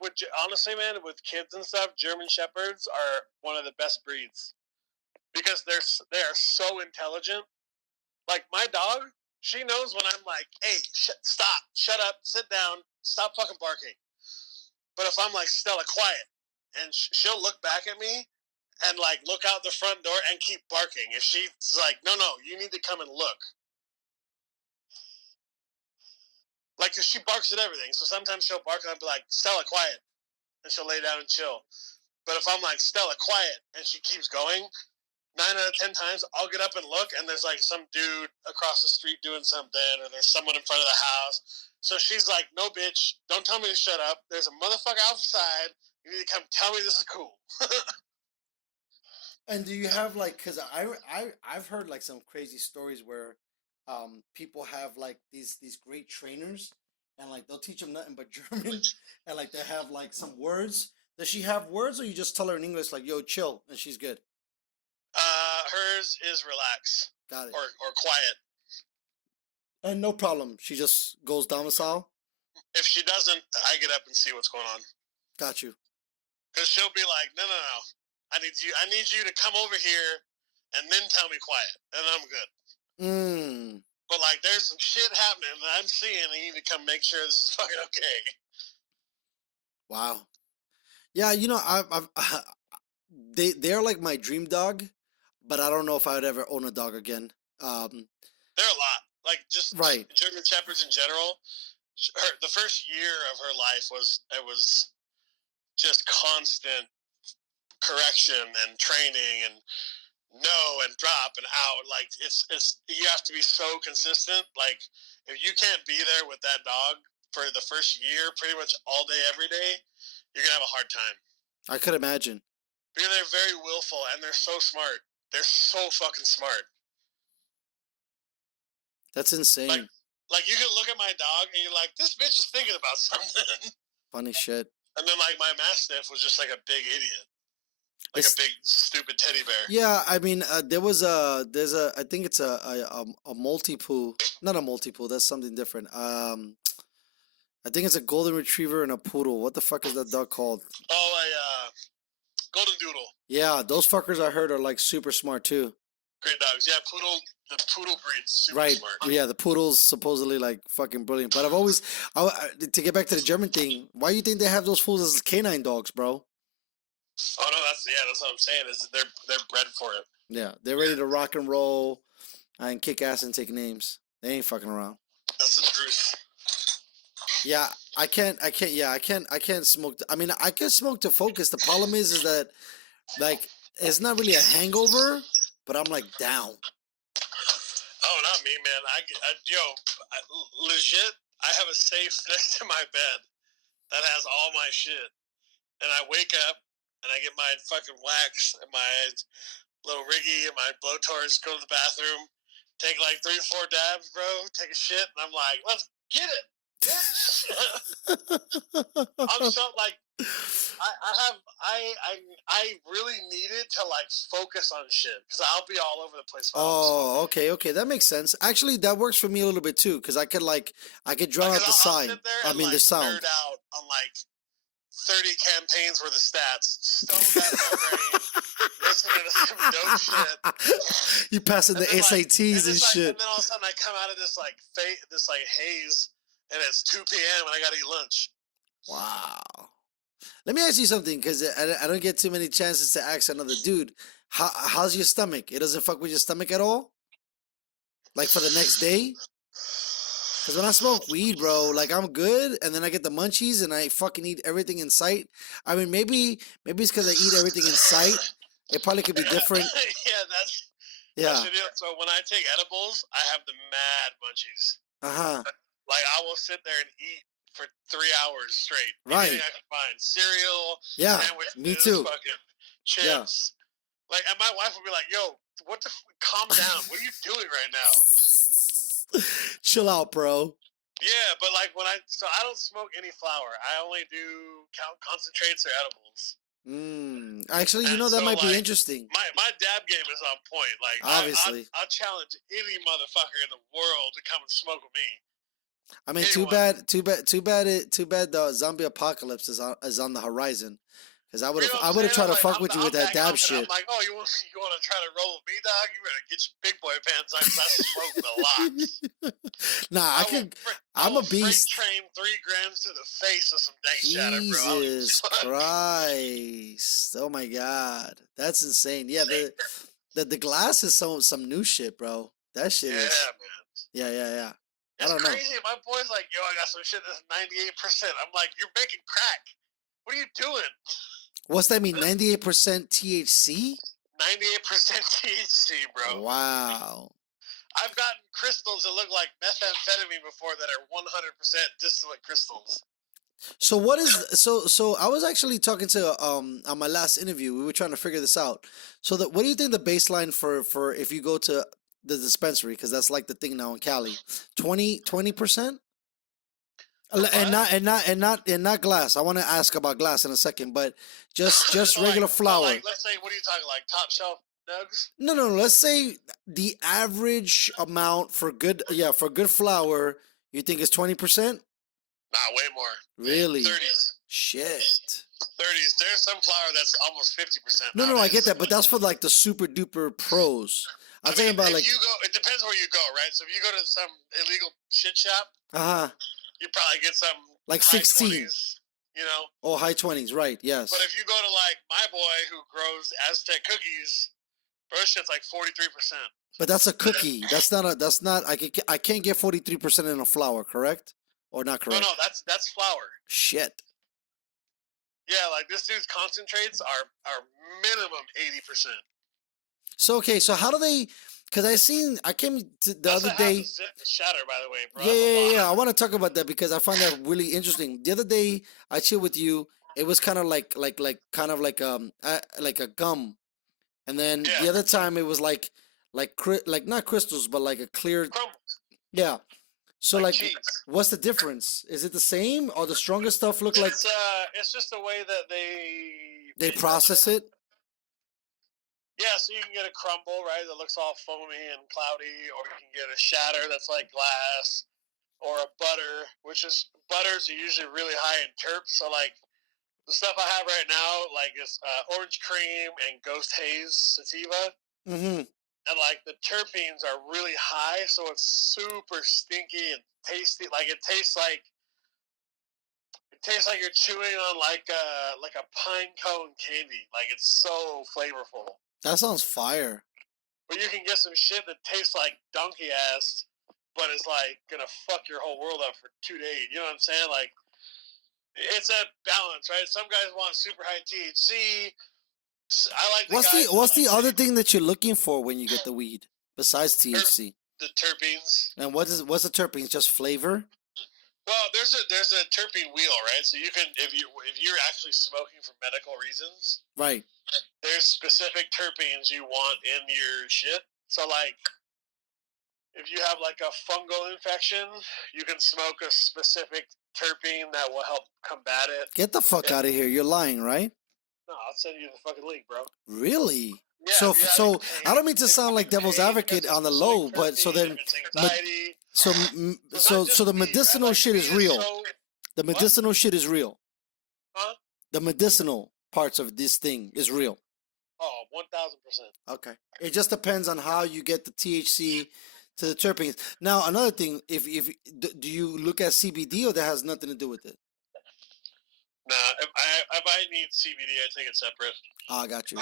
honestly, man, with kids and stuff, German Shepherds are one of the best breeds because they are so intelligent. Like my dog, she knows when I'm like, "Hey, stop, shut up, sit down, stop fucking barking." But if I'm like, "Stella, quiet," and she'll look back at me and like look out the front door and keep barking. If she's like, "No, you need to come and look." Like, cause she barks at everything. So sometimes she'll bark and I'll be like, "Stella, quiet," and she'll lay down and chill. But if I'm like, "Stella, quiet," and she keeps going, 9 out of 10 times I'll get up and look, and there's like some dude across the street doing something, or there's someone in front of the house. So she's like, "No, bitch, don't tell me to shut up. There's a motherfucker outside. You need to come tell me this is cool." And do you have like, cause I've heard like some crazy stories where people have like these great trainers, and like they'll teach them nothing but German, and like they have like some words. Does she have words, or you just tell her in English like, "Yo, chill," and she's good? Hers is relax. Got it. Or quiet. And no problem. She just goes domicile. If she doesn't, I get up and see what's going on. Got you. Because she'll be like, no. I need you to come over here and then tell me quiet, and I'm good. But like, there's some shit happening that I'm seeing, and you need to come make sure this is fucking okay. Wow. Yeah, you know, they're like my dream dog, but I don't know if I would ever own a dog again. They're a lot. Like, just right. German Shepherds in general. The first year of her life was just constant correction and training and and drop and out. Like, it's you have to be so consistent. Like, if you can't be there with that dog for the first year, pretty much all day, every day, you're gonna have a hard time. I could imagine. Because they're very willful and they're so smart. They're so fucking smart. That's insane. Like you can look at my dog and you're like, this bitch is thinking about something. Funny shit. And then like my Mastiff was just like a big idiot. Like a big stupid teddy bear. Yeah, I mean, I think it's a multi-poo. Not a multi-poo, that's something different. I think it's a golden retriever and a poodle. What the fuck is that dog called? Oh, a golden doodle. Yeah, those fuckers I heard are like super smart too. Great dogs. Yeah, the poodle breed's super right. smart. Yeah, the poodle's supposedly like fucking brilliant. But I've always, to get back to the German thing, why do you think they have those fools as canine dogs, bro? Oh no, that's what I'm saying. Is they're bred for it. Yeah, they're ready to rock and roll, and kick ass and take names. They ain't fucking around. That's the truth. Yeah, I can't smoke. I mean, I can smoke to focus. The problem is that, like, it's not really a hangover, but I'm like down. Oh, not me, man. Legit, I have a safe next to my bed that has all my shit, and I wake up and I get my fucking wax and my little riggy and my blowtorch, go to the bathroom, take like 3 or 4 dabs, bro, take a shit, and I'm like, let's get it. I'm so like, I really needed to like focus on shit because I'll be all over the place. Oh, okay, that makes sense. Actually, that works for me a little bit too because I could drown out the sign. The sound. Nerd out on like 30 campaigns worth of stats, stoned out of my brain, listening to some dope shit. You passing the SATs and shit. And then all of a sudden I come out of this like haze. And it's 2 p.m. and I gotta eat lunch. Wow. Let me ask you something, because I don't get too many chances to ask another dude. How's your stomach? It doesn't fuck with your stomach at all? Like for the next day? Because when I smoke weed, bro, like I'm good, and then I get the munchies and I fucking eat everything in sight. I mean, maybe it's because I eat everything in sight. It probably could be different. That's the deal. So when I take edibles, I have the mad munchies. Uh-huh. Like, I will sit there and eat for 3 hours straight. Right. Anything I can find. Cereal. Yeah, sandwiches, me too. Fucking chips. Yeah. Like, and my wife will be like, yo, calm down. What are you doing right now? Chill out, bro. Yeah, but like so I don't smoke any flower. I only do concentrates or edibles. Actually, that might be interesting. My dab game is on point. Like, obviously, I'll challenge any motherfucker in the world to come and smoke with me. I mean, anyone. too bad. The zombie apocalypse is on the horizon. Because I would have tried to fuck with you with that dab shit. I'm like, oh, you want to try to roll with me, dog? You better get your big boy pants on because I smoked a lot. Nah, I'm a beast. Train 3 grams to the face of some dank shatter, bro. Jesus Christ! Oh my God, that's insane. Yeah, the glass is some new shit, bro. That shit is. Yeah, man. Yeah. It's crazy. My boy's like, yo, I got some shit that's 98%. I'm like, you're making crack. What are you doing? What's that mean? 98% THC? 98% THC, bro. Wow. I've gotten crystals that look like methamphetamine before that are 100% distillate crystals. So what is so I was actually talking to on my last interview, we were trying to figure this out. So what do you think the baseline for if you go to the dispensary, because that's like the thing now in Cali, 20%? And not glass. I want to ask about glass in a second, but just regular flower. Like, let's say, what are you talking, like top shelf nugs? No. Let's say the average amount for good flower. You think is 20%? Nah, way more. Really? 30s. Shit. 30 30s. There's some flour that's almost 50%. No, I get nowadays. that, but that's for like the super duper pros. I'm talking about if like, you go, it depends where you go, right? So if you go to some illegal shit shop, you probably get some like high 16. 20s, you know. Oh, high 20s, right? Yes. But if you go to like my boy who grows Aztec cookies, bro, shit's like 43%. But that's a cookie. That's not. I can't get 43% in a flour, correct? Or not correct? No, that's flour. Shit. Yeah, like this dude's concentrates are minimum 80%. So okay, so how do they? Because I came to the That's other a day. half a zip to shatter, by the way, bro. Yeah. I want to talk about that because I find that really interesting. The other day I chilled with you. It was kind of like a gum, and then the other time it was like not crystals, but like a clear. Crumbles. Yeah. So like, cheese. what's the difference? Is it the same, or the strongest stuff look like It's just the way that they process it? Yeah, so you can get a crumble, right, that looks all foamy and cloudy, or you can get a shatter that's like glass, or a butter, butters are usually really high in terps. So like the stuff I have right now, like is orange cream and ghost haze sativa. Mm-hmm. And like the terpenes are really high, so it's super stinky and tasty. Like it tastes like you're chewing on like a pine cone candy. Like it's so flavorful. That sounds fire. But you can get some shit that tastes like donkey ass, but it's like gonna fuck your whole world up for 2 days. You know what I'm saying? Like it's a balance, right? Some guys want super high THC. I like What's the other thing that you're looking for when you get the weed besides THC? The terpenes. And what's the terpenes? Just flavor? Well, there's a terpene wheel, right? So you can if you're actually smoking for medical reasons, right? There's specific terpenes you want in your shit. So like, if you have like a fungal infection, you can smoke a specific terpene that will help combat it. Get the fuck out of here! You're lying, right? No, I'll send you the fucking link, bro. Really? Yeah, so I don't mean to sound like devil's advocate on the low, but so then, so the medicinal shit is real. The medicinal shit is real. Huh? The medicinal parts of this thing is real. Oh, 1,000%. Okay. It just depends on how you get the THC to the terpenes. Now, another thing, if do you look at CBD, or that has nothing to do with it? Nah, if I need CBD, I take it separate. Ah, I got you.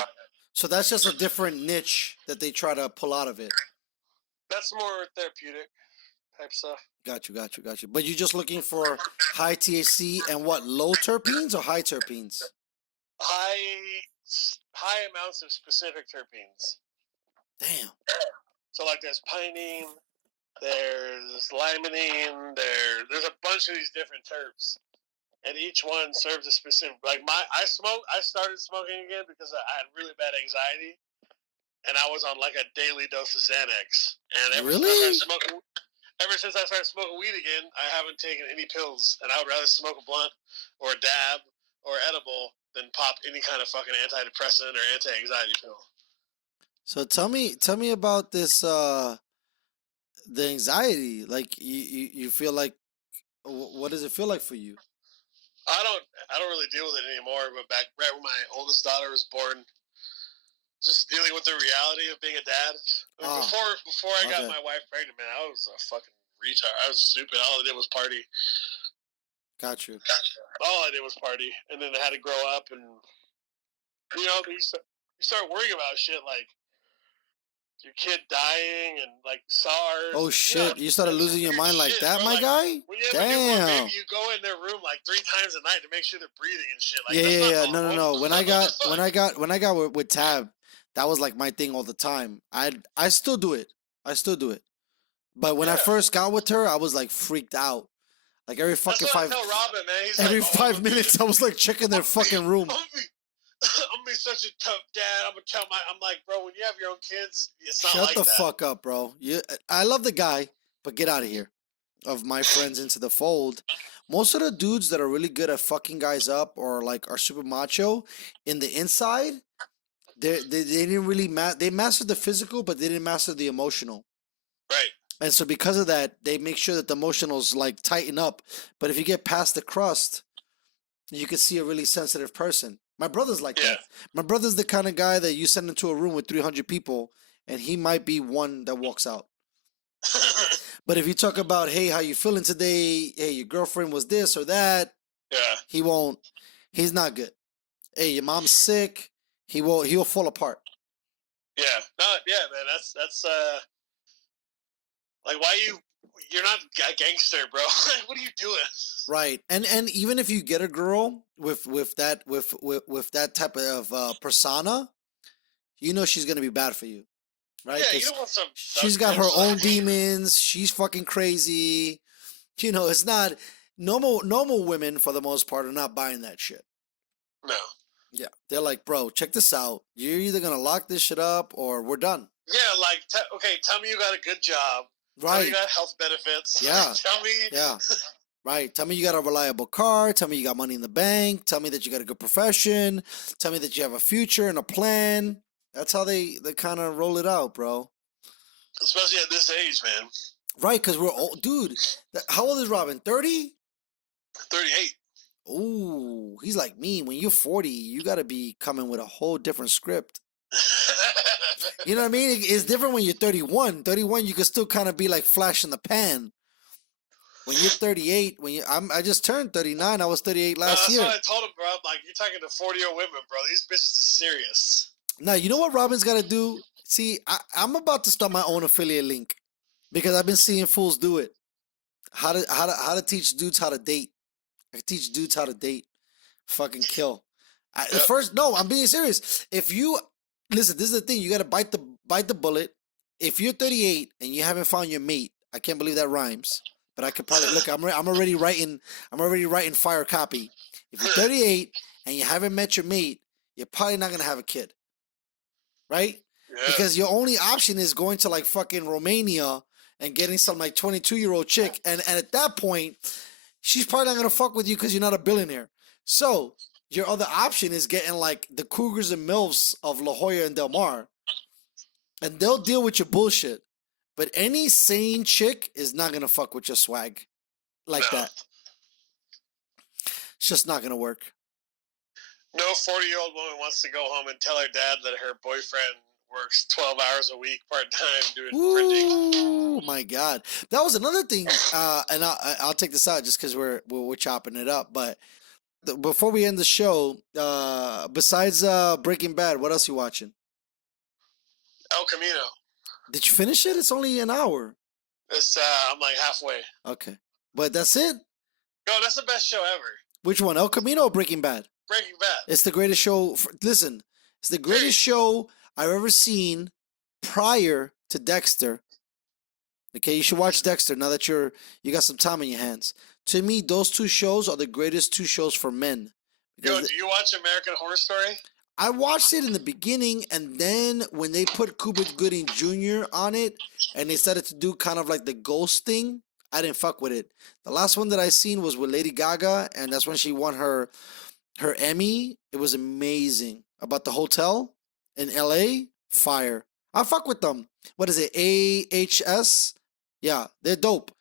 So that's just a different niche that they try to pull out of it. That's more therapeutic type stuff. Got you. But you're just looking for high THC and what, low terpenes or high terpenes? High amounts of specific terpenes. Damn. So like there's pinene, there's limonene, there's a bunch of these different terps. And each one serves a specific, like I started smoking again because I had really bad anxiety, and I was on like a daily dose of Xanax. And ever since I started smoking weed again, I haven't taken any pills, and I would rather smoke a blunt or a dab or edible than pop any kind of fucking antidepressant or anti-anxiety pill. So tell me about this, the anxiety. Like you feel like, what does it feel like for you? I don't really deal with it anymore, but back right when my oldest daughter was born, just dealing with the reality of being a dad. Before I got my wife pregnant, man, I was a fucking retard. I was stupid. All I did was party. Got you. All I did was party, and then I had to grow up, and you start worrying about shit like your kid dying and like SARS. Oh shit! You started losing your mind like that, bro. my guy. When you have a newborn baby, you go in their room like 3 times a night to make sure they're breathing and shit. Like, yeah. No. When I got with Tab, that was like my thing all the time. I still do it. But when I first got with her, I was like freaked out. Like every fucking That's what I tell Robin, man. He's every like, 5 minutes, I was like checking their fucking room. I'm gonna be such a tough dad. I'm like, bro, when you have your own kids, it's not Shut like the that. fuck up, bro. I love the guy, but get out of here. Of my friends into the fold, most of the dudes that are really good at fucking guys up or like are super macho in the inside, they didn't really they mastered the physical, but they didn't master the emotional. Right. And so because of that, they make sure that the emotionals like tighten up. But if you get past the crust, you can see a really sensitive person. My brother's like Yeah. that. My brother's the kind of guy that you send into a room with 300 people, and he might be one that walks out. But if you talk about, hey, how you feeling today? Hey, your girlfriend was this or that. Yeah. He won't. He's not good. Hey, your mom's sick. He'll fall apart. Yeah. No. Yeah, man. That's like why you're not a gangster, bro. What are you doing? Right. And even if you get a girl with that type of persona, you know she's gonna be bad for you, right? Yeah, you 'Cause don't want some. she's got her own demons. She's fucking crazy. You know, it's not normal women for the most part are not buying that shit. No. Yeah, they're like, bro, check this out. You're either gonna lock this shit up or we're done. Yeah, like okay, tell me you got a good job. Tell me Right. you got health benefits. Yeah. Tell me. Yeah. Right. Tell me you got a reliable car. Tell me you got money in the bank. Tell me that you got a good profession. Tell me that you have a future and a plan. That's how they kind of roll it out, bro. Especially at this age, man. Right, because we're old. Dude, how old is Robin? 30? 38. Ooh, he's like me. When you're 40, you got to be coming with a whole different script. You know what I mean? It's different when you're 31. 31, you can still kind of be like flash in the pan. When you're 38, I just turned 39. I was 38 last year. That's what I told him, bro. I'm like, you're talking to 40-year-old women, bro. These bitches are serious. Now, you know what Robin's got to do? See, I'm about to start my own affiliate link because I've been seeing fools do it. How to teach dudes how to date. I can teach dudes how to date. Fucking kill. First, no, I'm being serious. If you listen, this is the thing. You got to bite the bullet. If you're 38 and you haven't found your mate, I can't believe that rhymes. But I could probably look. I'm already writing fire copy. If you're 38 and you haven't met your mate, you're probably not gonna have a kid, right? Yeah. Because your only option is going to like fucking Romania and getting some like 22-year-old chick, and at that point, she's probably not gonna fuck with you because you're not a billionaire. So your other option is getting like the Cougars and Milfs of La Jolla and Del Mar, and they'll deal with your bullshit. But any sane chick is not gonna fuck with your swag like that. It's just not gonna work. No 40-year-old woman wants to go home and tell her dad that her boyfriend works 12 hours a week part-time doing printing. Oh my God, that was another thing. And I'll take this out just because we're chopping it up. But before we end the show, besides Breaking Bad, what else you watching? El Camino. Did you finish it? It's only an hour. I'm like halfway. Okay, but that's it. No, that's the best show ever. Which one, El Camino or Breaking Bad? Breaking Bad. It's the greatest show. Listen, it's the greatest show I've ever seen prior to Dexter. Okay, you should watch Dexter now that you got some time in your hands. To me, those two shows are the greatest two shows for men. Yo, do you watch American Horror Story? I watched it in the beginning, and then when they put Cuba Gooding Jr. on it, and they started to do kind of like the ghost thing, I didn't fuck with it. The last one that I seen was with Lady Gaga, and that's when she won her Emmy. It was amazing. About the hotel in LA, fire. I fuck with them. What is it? AHS? Yeah, they're dope.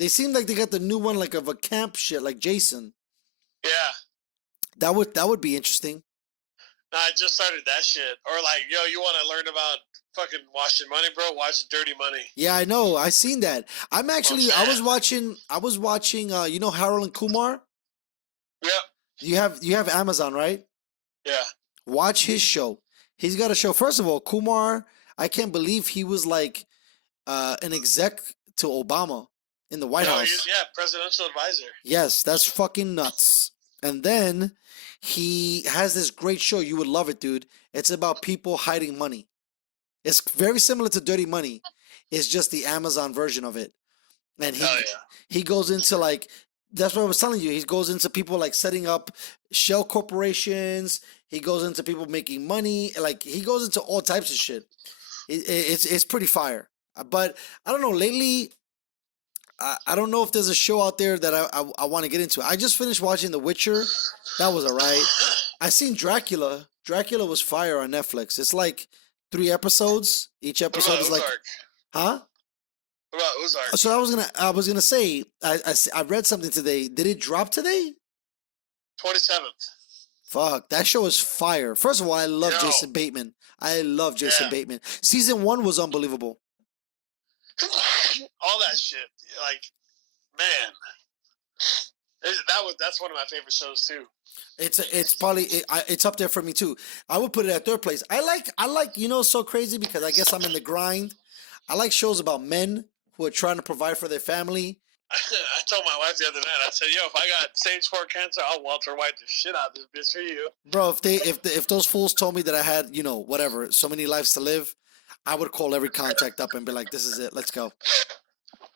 They seem like they got the new one like of a camp shit, like Jason. Yeah. That would be interesting. No, I just started that shit. Or like, yo, you want to learn about fucking washing money, bro? Watch Dirty Money. Yeah, I know. I seen that. I was watching you know Harold and Kumar? Yep. You have Amazon, right? Yeah. Watch his show. He's got a show. First of all, Kumar, I can't believe he was like an exec to Obama in the White House. Presidential advisor. Yes, that's fucking nuts. And then he has this great show. You would love it, dude. It's about people hiding money. It's very similar to Dirty Money. It's just the Amazon version of it. And he goes into like, that's what I was telling you. He goes into people like setting up shell corporations. He goes into people making money. Like he goes into all types of shit. It's pretty fire. But I don't know. Lately, I don't know if there's a show out there that I want to get into. I just finished watching The Witcher. That was alright. I seen Dracula. Dracula was fire on Netflix. It's like 3 episodes. Each episode is like, huh? What about Ozark? So I was gonna say I read something today. Did it drop today? 27th. Fuck, that show is fire. First of all, I love Yo. Jason Bateman. I love Jason Yeah. Bateman. Season 1 was unbelievable. All that shit, like, man, that's one of my favorite shows too. It's probably it's up there for me too. I would put it at third place. I like so crazy because I guess I'm in the grind. I like shows about men who are trying to provide for their family. I told my wife the other night. I said, "Yo, if I got stage 4 cancer, I'll Walter White the shit out of this bitch for you." Bro, if those fools told me that I had whatever so many lives to live, I would call every contact up and be like, "This is it. Let's go."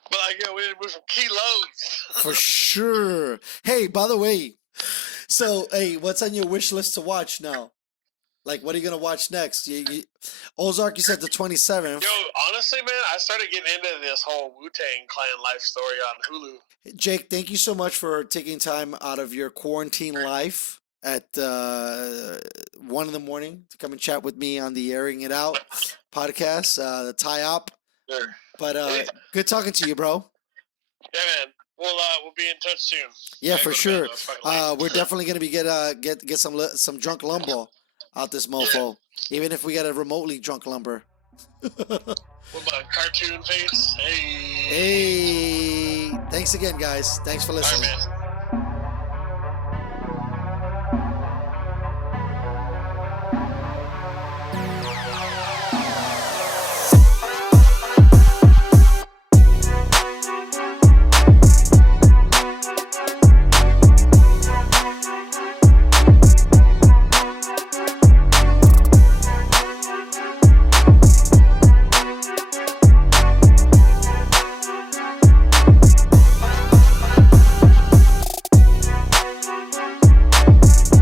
But like, we didn't move some kilos. For sure. Hey, by the way, so hey, what's on your wish list to watch now? Like, what are you gonna watch next? Ozark, you said the 27th. Yo, honestly, man, I started getting into this whole Wu-Tang Clan life story on Hulu. Jake, thank you so much for taking time out of your quarantine life at 1 in the morning to come and chat with me on the Airing It Out podcast, the tie-up. Sure. But good talking to you, bro. Yeah, man. We'll be in touch soon. Yeah, for sure. We're We're definitely gonna be get some drunk lumber out this mofo, even if we got a remotely drunk lumber. What about cartoon face? Hey. Hey, thanks again, guys. Thanks for listening. All right, man.